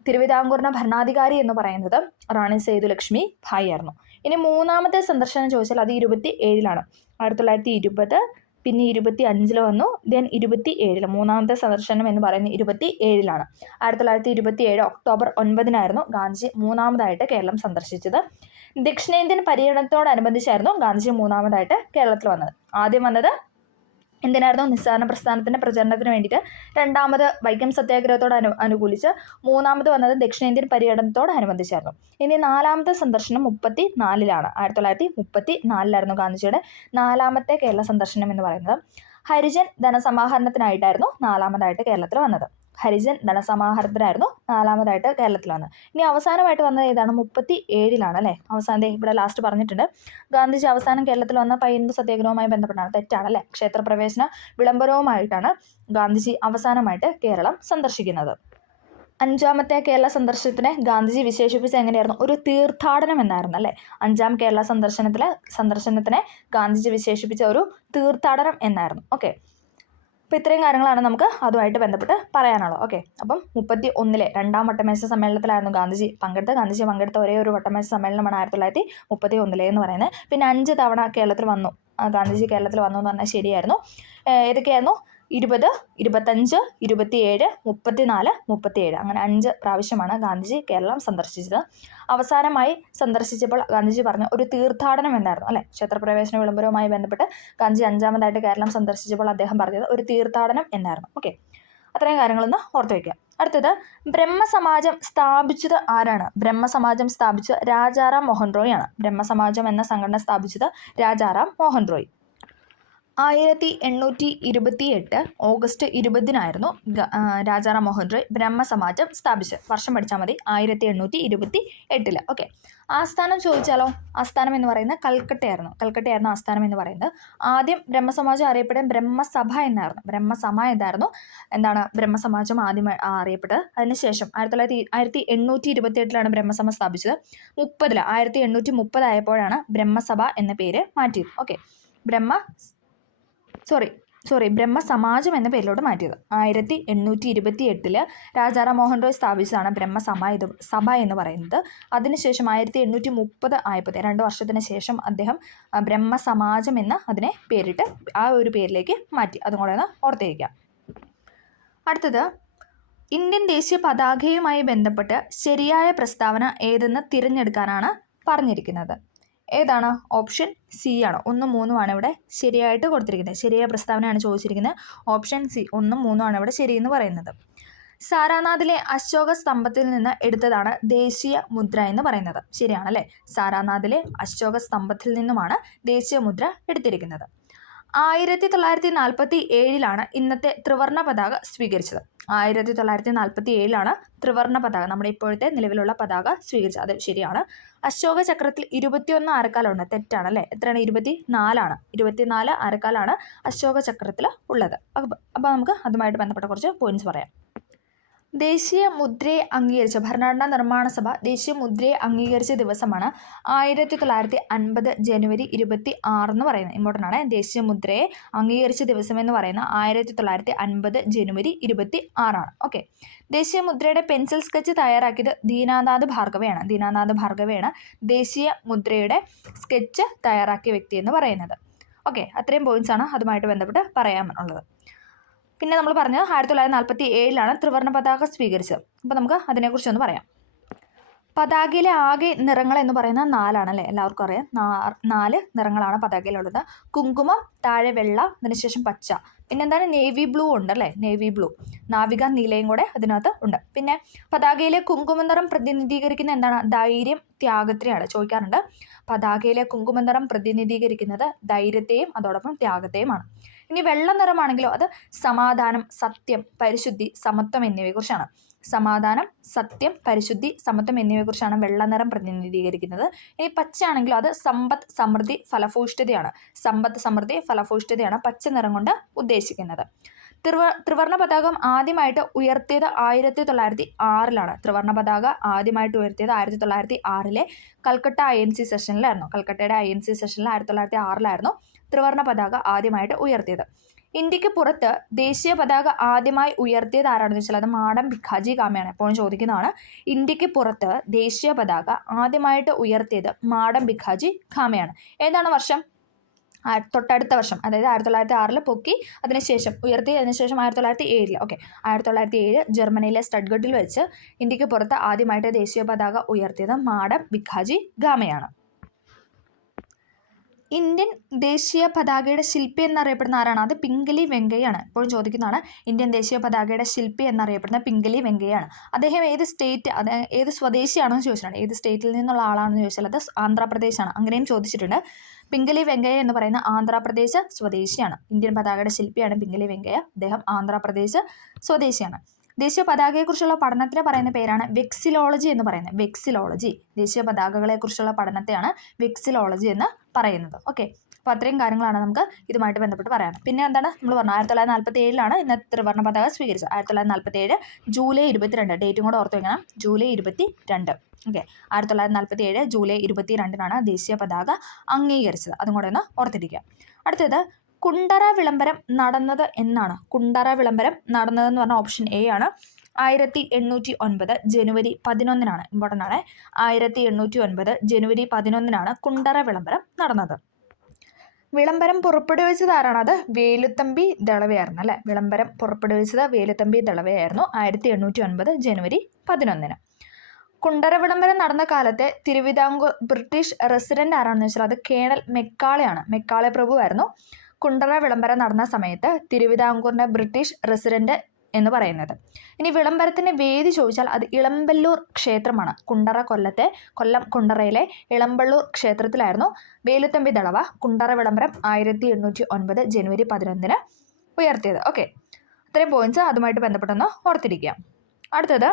തിരുവിതാംകൂറിൻ്റെ ഭരണാധികാരി എന്ന് പറയുന്നത് റാണി സേതുലക്ഷ്മി ഭായ് ആയിരുന്നു. ഇനി 3ാമത്തെ സന്ദർശനം ചോദിച്ചാൽ അത് 27 1920, പിന്നെ 25 വന്നു, ദെൻ 27 3ാമത്തെ സന്ദർശനം എന്ന് പറയുന്നത് 27 1927 ഒക്ടോബർ 9 ഗാന്ധിജി 3ാമതായിട്ട് കേരളം സന്ദർശിച്ചത്. ദക്ഷിണേന്ത്യൻ പര്യടനത്തോടനുബന്ധിച്ചായിരുന്നു ഗാന്ധിജി 3ാമതായിട്ട് കേരളത്തിൽ വന്നത്. ആദ്യം വന്നത് എന്തിനായിരുന്നു? നിസ്സാരണ പ്രസ്ഥാനത്തിൻ്റെ പ്രചരണത്തിന് വേണ്ടിയിട്ട്. 2ാമത് വൈക്കം സത്യാഗ്രഹത്തോട് അനുകൂലിച്ച്. 3ാമത് വന്നത് ദക്ഷിണേന്ത്യൻ പര്യടനത്തോടനുബന്ധിച്ചായിരുന്നു. ഇനി 4ാമത്തെ സന്ദർശനം 34 1934 ഗാന്ധിജിയുടെ 4ാമത്തെ കേരള സന്ദർശനം എന്ന് പറയുന്നത്. ഹരിജൻ ധനസമാഹരണത്തിനായിട്ടായിരുന്നു 4ാമതായിട്ട് കേരളത്തിൽ വന്നത്. ഹരിജൻ ധനസമാഹരണത്തിനായിരുന്നു 4ാമതായിട്ട് കേരളത്തിൽ വന്നത്. ഇനി അവസാനമായിട്ട് വന്നത് ഏതാണ്? 37 അല്ലേ? അവസാനത്തെ ഇവിടെ ലാസ്റ്റ് പറഞ്ഞിട്ടുണ്ട്. ഗാന്ധിജി അവസാനം കേരളത്തിൽ വന്ന പയ്യന്നൂർ സത്യാഗ്രഹവുമായി ബന്ധപ്പെട്ടാണ്. തെറ്റാണല്ലേ? ക്ഷേത്രപ്രവേശന വിളംബരവുമായിട്ടാണ് ഗാന്ധിജി അവസാനമായിട്ട് കേരളം സന്ദർശിക്കുന്നത്. 5ാമത്തെ കേരള സന്ദർശനത്തിനെ ഗാന്ധിജി വിശേഷിപ്പിച്ച എങ്ങനെയായിരുന്നു? ഒരു തീർത്ഥാടനം എന്നായിരുന്നു അല്ലേ? 5ാം കേരള സന്ദർശനത്തിനെ ഗാന്ധിജി വിശേഷിപ്പിച്ച ഒരു തീർത്ഥാടനം എന്നായിരുന്നു. ഓക്കെ, അപ്പോൾ ഇത്രയും കാര്യങ്ങളാണ് നമുക്ക് അതുമായിട്ട് ബന്ധപ്പെട്ട് പറയാനുള്ളത്. ഓക്കെ, അപ്പം 31 2ാം വട്ടമേശ സമ്മേളനത്തിലായിരുന്നു ഗാന്ധിജി പങ്കെടുത്ത ഒരേ ഒരു വട്ടമേശ സമ്മേളനമാണ് 1931 എന്ന് പറയുന്നത്. പിന്നെ 5 തവണ കേരളത്തിൽ വന്നു. ഗാന്ധിജി കേരളത്തിൽ വന്നു എന്ന് പറഞ്ഞാൽ ശരിയായിരുന്നു. ഏതൊക്കെയായിരുന്നു? 20, 25, 27, 34, 37 അങ്ങനെ 5 പ്രാവശ്യമാണ് ഗാന്ധിജി കേരളം സന്ദർശിച്ചത്. അവസാനമായി സന്ദർശിച്ചപ്പോൾ ഗാന്ധിജി പറഞ്ഞു ഒരു തീർത്ഥാടനം എന്നായിരുന്നു അല്ലേ? ക്ഷേത്രപ്രവേശന വിളംബരവുമായി ബന്ധപ്പെട്ട് ഗാന്ധിജി 5ാമതായിട്ട് കേരളം സന്ദർശിച്ചപ്പോൾ അദ്ദേഹം പറഞ്ഞത് ഒരു തീർത്ഥാടനം എന്നായിരുന്നു. ഓക്കെ, അത്രയും കാര്യങ്ങളൊന്ന് ഓർത്ത് വയ്ക്കുക. അടുത്തത് ബ്രഹ്മസമാജം സ്ഥാപിച്ചത് ആരാണ്? ബ്രഹ്മസമാജം സ്ഥാപിച്ചത് രാജാറാം മോഹൻ റോയ് ആണ്. ബ്രഹ്മസമാജം എന്ന സംഘടന സ്ഥാപിച്ചത് രാജാറാം മോഹൻ റോയ്. 1828 ഓഗസ്റ്റ് 20 രാജാറാം മോഹൻ റോയ് ബ്രഹ്മസമാജം സ്ഥാപിച്ചത്. വർഷം പഠിച്ചാൽ മതി, 1828. ഓക്കെ, ആസ്ഥാനം ചോദിച്ചാലോ? ആസ്ഥാനം എന്ന് പറയുന്നത് കൽക്കട്ടയായിരുന്നു ആസ്ഥാനം എന്ന് പറയുന്നത്. ആദ്യം ബ്രഹ്മസമാജം അറിയപ്പെടുന്നത് ബ്രഹ്മസഭ എന്നായിരുന്നു. ബ്രഹ്മസമാജം ആദ്യം അറിയപ്പെട്ടത്. അതിനുശേഷം 1828 ബ്രഹ്മസഭ സ്ഥാപിച്ചത്. 1830 ആയപ്പോഴാണ് ബ്രഹ്മസഭ എന്ന പേര് മാറ്റിയത്. ഓക്കെ, ബ്രഹ്മസമാജം എന്ന പേരിലോട്ട് മാറ്റിയത്. 1828 രാജാറാം മോഹൻ റോയ് സ്ഥാപിച്ചതാണ് ബ്രഹ്മസഭ എന്ന് പറയുന്നത്. അതിനുശേഷം 1830 ആയപ്പോൾ 2 വർഷത്തിന് ശേഷം അദ്ദേഹം ബ്രഹ്മസമാജം എന്ന് അതിനെ പേരിട്ട് ആ ഒരു പേരിലേക്ക് മാറ്റി. അതും കൂടെ ഒന്ന് ഓർത്തിരിക്കാം. അടുത്തത് ഇന്ത്യൻ ദേശീയ പതാകയുമായി ബന്ധപ്പെട്ട് ശരിയായ പ്രസ്താവന ഏതെന്ന് തിരഞ്ഞെടുക്കാനാണ് പറഞ്ഞിരിക്കുന്നത്. ഏതാണ്? ഓപ്ഷൻ സി ആണ്. 1, 3 ആണ് ഇവിടെ ശരിയായിട്ട് കൊടുത്തിരിക്കുന്നത്. ശരിയായ പ്രസ്താവനയാണ് ചോദിച്ചിരിക്കുന്നത്. ഓപ്ഷൻ സി 1, 3 ആണ് ഇവിടെ ശരിയെന്ന് പറയുന്നത്. സാരാനാഥിലെ അശോക സ്തംഭത്തിൽ നിന്ന് എടുത്തതാണ് ദേശീയ മുദ്ര എന്ന് പറയുന്നത്. ശരിയാണല്ലേ? സാരാനാഥിലെ അശോക സ്തംഭത്തിൽ നിന്നുമാണ് ദേശീയ മുദ്ര എടുത്തിരിക്കുന്നത്. 1947 ഇന്നത്തെ ത്രിവർണ്ണ പതാക സ്വീകരിച്ചത്. 1947 ത്രിവർണ്ണ പതാക, നമ്മുടെ ഇപ്പോഴത്തെ നിലവിലുള്ള പതാക സ്വീകരിച്ചത്. അത് ശരിയാണ്. അശോക ചക്രത്തിൽ 21 ആരക്കാലുണ്ട്. തെറ്റാണല്ലേ? എത്രയാണ്? 24 24 ആരക്കാലാണ് അശോക ചക്രത്തിൽ ഉള്ളത്. അപ്പോൾ നമുക്ക് അതുമായിട്ട് ബന്ധപ്പെട്ട കുറച്ച് പോയിന്റ്സ് പറയാം. ദേശീയ മുദ്രയെ അംഗീകരിച്ച ഭരണഘടനാ നിർമ്മാണ സഭ ദേശീയ മുദ്രയെ അംഗീകരിച്ച ദിവസമാണ് 1950 ജനുവരി 26 എന്ന് പറയുന്നത്. ഇമ്പോർട്ടൻ്റ് ആണ്. ദേശീയ മുദ്രയെ അംഗീകരിച്ച ദിവസം എന്ന് പറയുന്നത് 1950 ജനുവരി 26 ഓക്കെ. ദേശീയ മുദ്രയുടെ പെൻസിൽ സ്കെച്ച് തയ്യാറാക്കിയത് ദീനാനാഥ് ഭാർഗവയാണ്. ദീനാനാഥ് ഭാർഗവയാണ് ദേശീയ മുദ്രയുടെ സ്കെച്ച് തയ്യാറാക്കിയ വ്യക്തി എന്ന് പറയുന്നത്. ഓക്കെ, അത്രയും പോയിന്റ്സ് ആണ് അതുമായിട്ട് ബന്ധപ്പെട്ട് പറയാനുള്ളത്. പിന്നെ നമ്മൾ പറഞ്ഞത് 1947 ത്രിവർണ്ണ പതാക സ്വീകരിച്ചത്. അപ്പോൾ നമുക്ക് അതിനെക്കുറിച്ചൊന്ന് പറയാം. പതാകയിലെ ആകെ നിറങ്ങൾ എന്ന് പറയുന്നത് 4 ആണല്ലേ? എല്ലാവർക്കും അറിയാം. 4 നിറങ്ങളാണ് പതാകയിലുള്ളത്. കുങ്കുമം, താഴെ വെള്ള, അതിനുശേഷം പച്ച, പിന്നെന്താണ് നേവി ബ്ലൂ ഉണ്ടല്ലേ? നേവി ബ്ലൂ, നാവിക നീലയും കൂടെ അതിനകത്ത് ഉണ്ട്. പിന്നെ പതാകയിലെ കുങ്കുമ നിറം പ്രതിനിധീകരിക്കുന്ന എന്താണ്? ധൈര്യം, ത്യാഗത്തെയാണ്. ചോദിക്കാറുണ്ട്. പതാകയിലെ കുങ്കുമ നിറം പ്രതിനിധീകരിക്കുന്നത് ധൈര്യത്തെയും അതോടൊപ്പം ത്യാഗത്തെയുമാണ്. ഇനി വെള്ള നിറമാണെങ്കിലോ അത് സമാധാനം, സത്യം, പരിശുദ്ധി, സമത്വം എന്നിവയെക്കുറിച്ചാണ്. സമാധാനം, സത്യം, പരിശുദ്ധി, സമത്വം എന്നിവയെക്കുറിച്ചാണ് വെള്ള നിറം പ്രതിനിധീകരിക്കുന്നത്. ഇനി പച്ച ആണെങ്കിലോ അത് സമ്പത്ത്, സമൃദ്ധി, ഫലഭൂയിഷ്ഠതയാണ്. സമ്പത്ത്, സമൃദ്ധി, ഫലഭൂയിഷ്ഠതയാണ് പച്ച നിറം കൊണ്ട് ഉദ്ദേശിക്കുന്നത്. ത്രിവർണ്ണ പതാകം ആദ്യമായിട്ട് ഉയർത്തിയത് 1906 ത്രിവർണ്ണ പതാക ആദ്യമായിട്ട് ഉയർത്തിയത് 1906 കൽക്കട്ട INC സെഷനിലായിരുന്നു. കൽക്കട്ടയുടെ INC സെഷനിൽ 1906 ത്രിവർണ്ണ പതാക ആദ്യമായിട്ട് ഉയർത്തിയത്. ഇന്ത്യക്ക് പുറത്ത് ദേശീയ പതാക ആദ്യമായി ഉയർത്തിയത് ആരാണെന്ന് വെച്ചാൽ അത് മാഡം ഭിക്കാജി കാമയാണ്. എപ്പോഴും ചോദിക്കുന്നതാണ്. ഇന്ത്യക്ക് പുറത്ത് ദേശീയ പതാക ആദ്യമായിട്ട് ഉയർത്തിയത് മാഡം ഭിക്കാജി കാമയാണ്. ഏതാണ് വർഷം? തൊട്ടടുത്ത വർഷം, അതായത് 1906 പൊക്കി, അതിനുശേഷം ഉയർത്തി, അതിനുശേഷം 1907 ഓക്കെ 1907 ജർമ്മനിയിലെ സ്റ്റഡ്ഗട്ടിൽ വെച്ച് ഇന്ത്യക്ക് പുറത്ത് ആദ്യമായിട്ട് ദേശീയ പതാക ഉയർത്തിയത് മാഡം ഭിക്കാജി ഗാമയാണ്. ഇന്ത്യൻ ദേശീയ പതാകയുടെ ശില്പി എന്നറിയപ്പെടുന്ന ആരാണ്? അത് പിംഗലി വെങ്കയ്യാണ്. എപ്പോഴും ചോദിക്കുന്നതാണ്. ഇന്ത്യൻ ദേശീയ പതാകയുടെ ശില്പി എന്നറിയപ്പെടുന്ന പിംഗലി വെങ്കയ്യാണ്. അദ്ദേഹം ഏത് സ്റ്റേറ്റ്, ഏത് സ്വദേശിയാണെന്ന് ചോദിച്ചിട്ടുണ്ട്. ഏത് സ്റ്റേറ്റിൽ നിന്നുള്ള ആളാണെന്ന് ചോദിച്ചാൽ അത് ആന്ധ്രാപ്രദേശാണ്. അങ്ങനെയും ചോദിച്ചിട്ടുണ്ട്. പിംഗലി വെങ്കയ്യ എന്ന് പറയുന്ന ആന്ധ്രാപ്രദേശ് സ്വദേശിയാണ്. ഇന്ത്യൻ പതാകയുടെ ശില്പിയാണ് പിംഗലി വെങ്കയ്യ. അദ്ദേഹം ആന്ധ്രാപ്രദേശ് സ്വദേശിയാണ്. ദേശീയ പതാകയെക്കുറിച്ചുള്ള പഠനത്തിന് പറയുന്ന പേരാണ് വെക്സിലോളജി എന്ന് പറയുന്നത്. വെക്സിലോളജി, ദേശീയ പതാകകളെക്കുറിച്ചുള്ള പഠനത്തെയാണ് വെക്സിലോളജി എന്ന് പറയുന്നത്. ഓക്കെ, അപ്പോൾ അത്രയും കാര്യങ്ങളാണ് നമുക്ക് ഇതുമായിട്ട് ബന്ധപ്പെട്ട് പറയാം. പിന്നെ എന്താണ് നമ്മൾ പറഞ്ഞത്? 1947 ഇന്നത്തെ ത്രിവർണ്ണ പതാക സ്വീകരിച്ചത്. 1947 ജൂലൈ 22, ഡേറ്റും കൂടെ ഓർത്ത് വയ്ക്കണം. July 22 okay. 1947 ജൂലൈ 22 ദേശീയ പതാക അംഗീകരിച്ചത്. അതും കൂടെ ഒന്ന് ഓർത്തിരിക്കുക. അടുത്തത് കുണ്ടറ വിളംബരം നടന്നത് എന്നാണ്? കുണ്ടറ വിളംബരം നടന്നതെന്ന് പറഞ്ഞാൽ ഓപ്ഷൻ എ ആണ്. 1809 ജനുവരി 11 ഇമ്പോർട്ടൻ്റ് ആണ്. 1809 ജനുവരി 11 കുണ്ടറ വിളംബരം നടന്നത്. വിളംബരം പുറപ്പെടുവിച്ചത് ആരാണ്? അത് വേലുത്തമ്പി ദളവയായിരുന്നു അല്ലേ? വിളംബരം പുറപ്പെടുവിച്ചത് വേലുത്തമ്പി ദളവയായിരുന്നു 1809 ജനുവരി 11. കുണ്ടറ വിളംബരം നടന്ന കാലത്തെ തിരുവിതാംകൂർ ബ്രിട്ടീഷ് റെസിഡന്റ് ആരാണെന്ന് വെച്ചാൽ അത് കേണൽ മെക്കാളെയാണ്. മെക്കാളെ പ്രഭുവായിരുന്നു കുണ്ടറ വിളംബരം നടന്ന സമയത്ത് തിരുവിതാംകൂറിൻ്റെ ബ്രിട്ടീഷ് റെസിഡന്റ് എന്ന് പറയുന്നത്. ഇനി വിളംബരത്തിൻ്റെ വേദി ചോദിച്ചാൽ അത് ഇളമ്പല്ലൂർ ക്ഷേത്രമാണ്. കൊല്ലം കുണ്ടറയിലെ ഇളമ്പള്ളൂർ ക്ഷേത്രത്തിലായിരുന്നു വേലുത്തമ്പി ദളവ കുണ്ടറ വിളംബരം 1809 ജനുവരി 11 ഉയർത്തിയത്. ഓക്കെ, ഇത്രയും പോയിന്റ്സ് അതുമായിട്ട് ബന്ധപ്പെട്ടൊന്ന് ഓർത്തിരിക്കുക. അടുത്തത്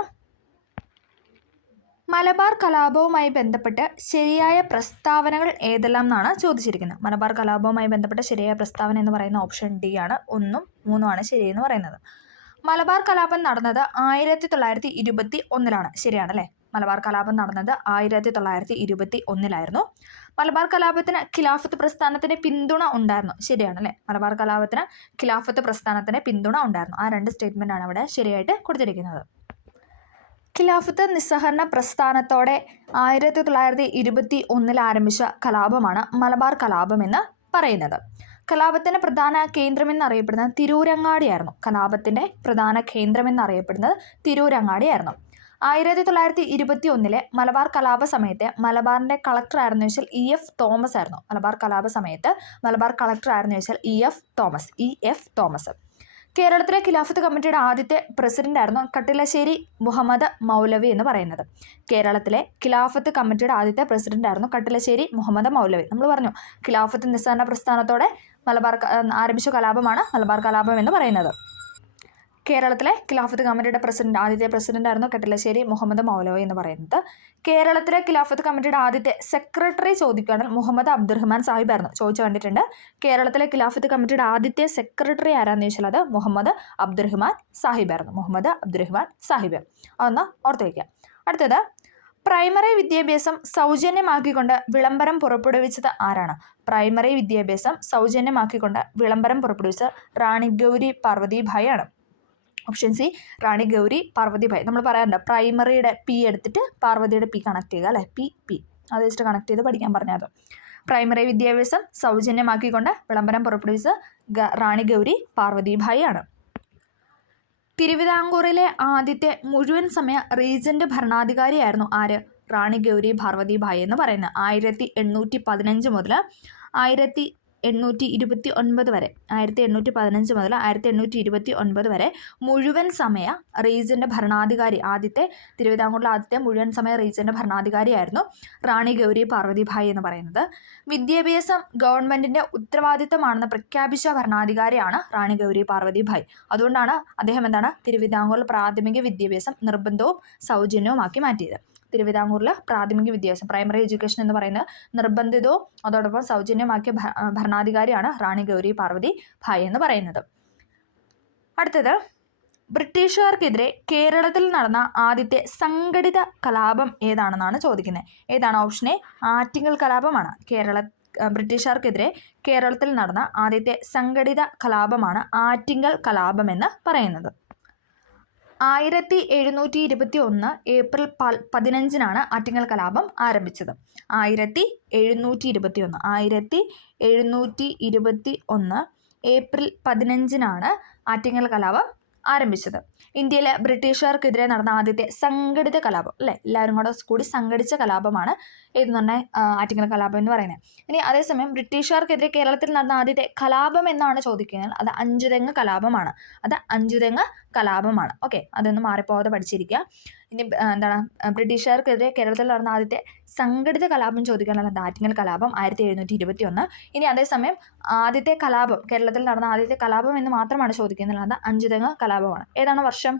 മലബാർ കലാപവുമായി ബന്ധപ്പെട്ട് ശരിയായ പ്രസ്താവനകൾ ഏതെല്ലാം എന്നാണ് ചോദിച്ചിരിക്കുന്നത്. മലബാർ കലാപവുമായി ബന്ധപ്പെട്ട ശരിയായ പ്രസ്താവന എന്ന് പറയുന്ന ഓപ്ഷൻ ഡി ആണ്. 1, 3 ശരിയെന്ന് പറയുന്നത്. മലബാർ കലാപം നടന്നത് 1921 ശരിയാണല്ലേ? മലബാർ കലാപം നടന്നത് 1921 മലബാർ കലാപത്തിന് ഖിലാഫത്ത് പ്രസ്ഥാനത്തിന് പിന്തുണ ഉണ്ടായിരുന്നു. ശരിയാണല്ലേ? മലബാർ കലാപത്തിന് ഖിലാഫത്ത് പ്രസ്ഥാനത്തിന് പിന്തുണ ഉണ്ടായിരുന്നു. ആ 2 സ്റ്റേറ്റ്മെൻ്റ് ആണ് ഇവിടെ ശരിയായിട്ട് കൊടുത്തിരിക്കുന്നത്. ഖിലാഫത്ത് നിസ്സഹകരണ പ്രസ്ഥാനത്തോടെ 1921 ആരംഭിച്ച കലാപമാണ് മലബാർ കലാപം എന്ന് പറയുന്നത്. കലാപത്തിൻ്റെ പ്രധാന കേന്ദ്രമെന്നറിയപ്പെടുന്നത് തിരൂരങ്ങാടിയായിരുന്നു. കലാപത്തിൻ്റെ പ്രധാന കേന്ദ്രമെന്നറിയപ്പെടുന്നത് തിരൂരങ്ങാടിയായിരുന്നു. 1921 മലബാർ കലാപ സമയത്തെ മലബാറിൻ്റെ കളക്ടർ ആയിരുന്നു ചോദിച്ചാൽ EF തോമസ് ആയിരുന്നു. മലബാർ കലാപ സമയത്ത് മലബാർ കളക്ടർ ആയിരുന്നു ചോദിച്ചാൽ EF തോമസ്. കേരളത്തിലെ ഖിലാഫത്ത് കമ്മിറ്റിയുടെ ആദ്യത്തെ പ്രസിഡന്റ് ആയിരുന്നു കട്ടിലശ്ശേരി മുഹമ്മദ് മൗലവി എന്ന് പറയുന്നത്. കേരളത്തിലെ ഖിലാഫത്ത് കമ്മിറ്റിയുടെ ആദ്യത്തെ പ്രസിഡന്റ് ആയിരുന്നു കട്ടിലശ്ശേരി മുഹമ്മദ് മൗലവി. നമ്മൾ പറഞ്ഞു ഖിലാഫത്ത് നിസ്സഹരണ പ്രസ്ഥാനത്തോടെ ആരംഭിച്ച കലാപമാണ് മലബാർ കലാപം എന്ന് പറയുന്നത്. കേരളത്തിലെ ഖിലാഫത്ത് കമ്മിറ്റിയുടെ ആദ്യത്തെ പ്രസിഡന്റ് ആയിരുന്നു കട്ടിലശ്ശേരി മുഹമ്മദ് മൗലവി എന്ന് പറയുന്നത്. കേരളത്തിലെ ഖിലാഫത്ത് കമ്മിറ്റിയുടെ ആദ്യത്തെ സെക്രട്ടറി ചോദിക്കുകയാണെങ്കിൽ മുഹമ്മദ് അബ്ദുറഹ്മാൻ സാഹിബ് ആയിരുന്നു. ചോദിച്ചു കണ്ടിട്ടുണ്ട്. കേരളത്തിലെ ഖിലാഫത്ത് കമ്മിറ്റിയുടെ ആദ്യത്തെ സെക്രട്ടറി ആരാന്ന് ചോദിച്ചാൽ അത് മുഹമ്മദ് അബ്ദുറഹ്മാൻ സാഹിബ് ആയിരുന്നു. മുഹമ്മദ് അബ്ദുറഹ്മാൻ സാഹിബ്. അതൊന്ന് ഓർത്ത് വയ്ക്കുക. അടുത്തത്, പ്രൈമറി വിദ്യാഭ്യാസം സൗജന്യമാക്കിക്കൊണ്ട് വിളംബരം പുറപ്പെടുവിച്ചത് ആരാണ്? പ്രൈമറി വിദ്യാഭ്യാസം സൗജന്യമാക്കിക്കൊണ്ട് വിളംബരം പുറപ്പെടുവിച്ചത് റാണി ഗൗരി പാർവതിഭായ് ആണ്. ഓപ്ഷൻ സി, റാണി ഗൗരി പാർവതിഭായ്. നമ്മൾ പറയാറുണ്ട് പ്രൈമറിയുടെ പി എടുത്തിട്ട് പാർവതിയുടെ പി കണക്ട് ചെയ്യുക അല്ലേ, പി അത് വെച്ചിട്ട് കണക്ട് ചെയ്ത് പഠിക്കാൻ പറഞ്ഞത്. പ്രൈമറി വിദ്യാഭ്യാസം സൗജന്യമാക്കിക്കൊണ്ട് വിളംബരം പുറപ്പെടുവിച്ച റാണി ഗൗരി പാർവതിഭായ് ആണ്. തിരുവിതാംകൂറിലെ ആദ്യത്തെ മുഴുവൻ സമയ റീജന്റ് ഭരണാധികാരിയായിരുന്നു ആര്? റാണി ഗൗരി പാർവതിഭായ് എന്ന് പറയുന്നത്. 1815 മുതൽ 1829 വരെ 1815 മുതൽ 1829 വരെ മുഴുവൻ സമയ റീജന്റ് ഭരണാധികാരി, തിരുവിതാംകൂറിലെ ആദ്യത്തെ മുഴുവൻ സമയ റീജന്റ് ഭരണാധികാരിയായിരുന്നു റാണി ഗൗരി പാർവതിഭായ് എന്ന് പറയുന്നത്. വിദ്യാഭ്യാസം ഗവൺമെന്റിന്റെ ഉത്തരവാദിത്തമാണെന്ന് പ്രഖ്യാപിച്ച ഭരണാധികാരിയാണ് റാണി ഗൗരി പാർവതിഭായ്. അതുകൊണ്ടാണ് അദ്ദേഹം തിരുവിതാംകൂറിൽ പ്രാഥമിക വിദ്യാഭ്യാസം നിർബന്ധവും സൗജന്യവുമാക്കി മാറ്റിയത്. തിരുവിതാംകൂറിൽ പ്രാഥമിക വിദ്യാഭ്യാസം പ്രൈമറി എഡ്യൂക്കേഷൻ എന്ന് പറയുന്നത് നിർബന്ധിതവും അതോടൊപ്പം സൗജന്യമാക്കിയ ഭരണാധികാരിയാണ് റാണി ഗൗരി പാർവതിഭായ് എന്ന് പറയുന്നത്. അടുത്തത്, ബ്രിട്ടീഷുകാർക്കെതിരെ കേരളത്തിൽ നടന്ന ആദ്യത്തെ സംഘടിത കലാപം ഏതാണെന്നാണ് ചോദിക്കുന്നത്. ഏതാണ്? ഓപ്ഷൻ എ, ആറ്റിങ്ങൽ കലാപമാണ്. ബ്രിട്ടീഷുകാർക്കെതിരെ കേരളത്തിൽ നടന്ന ആദ്യത്തെ സംഘടിത കലാപമാണ് ആറ്റിങ്ങൽ കലാപം എന്ന് പറയുന്നത്. 1721 ഏപ്രിൽ 15 ആറ്റിങ്ങൽ കലാപം ആരംഭിച്ചത്. 1721 ഏപ്രിൽ 15 ആറ്റിങ്ങൽ കലാപം ആരംഭിച്ചത്. ഇന്ത്യയിലെ ബ്രിട്ടീഷുകാർക്കെതിരെ നടന്ന ആദ്യത്തെ സംഘടിത കലാപം അല്ലേ, എല്ലാവരും കൂടി സംഘടിച്ച കലാപമാണ് ഏതെന്ന് പറഞ്ഞാൽ ആറ്റിങ്ങൽ കലാപം എന്ന് പറയുന്നത്. ഇനി അതേസമയം ബ്രിട്ടീഷുകാർക്കെതിരെ കേരളത്തിൽ നടന്ന ആദ്യത്തെ കലാപം എന്നാണ് ചോദിക്കുന്നത്, അത് അഞ്ചുതെങ്ങ് കലാപമാണ്. ഓക്കെ, അതൊന്ന് മാറിപ്പോകാതെ പഠിച്ചിരിക്കുക. ഇനി ബ്രിട്ടീഷുകാർക്കെതിരെ കേരളത്തിൽ നടന്ന ആദ്യത്തെ സംഘടിത കലാപം ചോദിക്കുകയാണെങ്കിൽ അത് ആറ്റിങ്ങൽ കലാപം 1721. ഇനി അതേസമയം ആദ്യത്തെ കലാപം, കേരളത്തിൽ നടന്ന ആദ്യത്തെ കലാപം എന്ന് മാത്രമാണ് ചോദിക്കുന്നത്, അത് അഞ്ചുതെങ്ങ് കലാപമാണ്. ഏതാണ് വർഷം?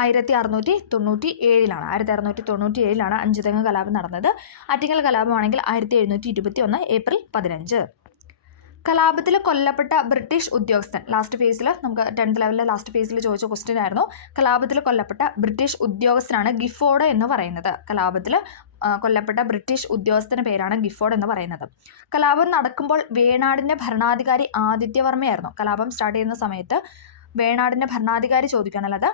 1697 1697 അഞ്ചുതെങ്ങ് കലാപം നടന്നത്. ആറ്റിങ്ങൽ കലാപമാണെങ്കിൽ 1721 ഏപ്രിൽ 15. കലാപത്തിൽ കൊല്ലപ്പെട്ട ബ്രിട്ടീഷ് ഉദ്യോഗസ്ഥൻ, ലാസ്റ്റ് ഫേസിൽ നമുക്ക് 10th ലെവലിലെ ലാസ്റ്റ് ഫേസിൽ ചോദിച്ച ക്വസ്റ്റ്യൻ ആയിരുന്നു. കലാപത്തിൽ കൊല്ലപ്പെട്ട ബ്രിട്ടീഷ് ഉദ്യോഗസ്ഥനാണ് ഗിഫോർഡ് എന്ന് പറയുന്നത്. കലാപത്തിൽ കൊല്ലപ്പെട്ട ബ്രിട്ടീഷ് ഉദ്യോഗസ്ഥൻ്റെ പേരാണ് ഗിഫോർഡ് എന്ന് പറയുന്നത്. കലാപം നടക്കുമ്പോൾ വേണാടിൻ്റെ ഭരണാധികാരി ആദിത്യവർമ്മയായിരുന്നു. കലാപം സ്റ്റാർട്ട് ചെയ്യുന്ന സമയത്ത് വേണാടിൻ്റെ ഭരണാധികാരി ചോദിക്കുകയാണെങ്കിൽ അത്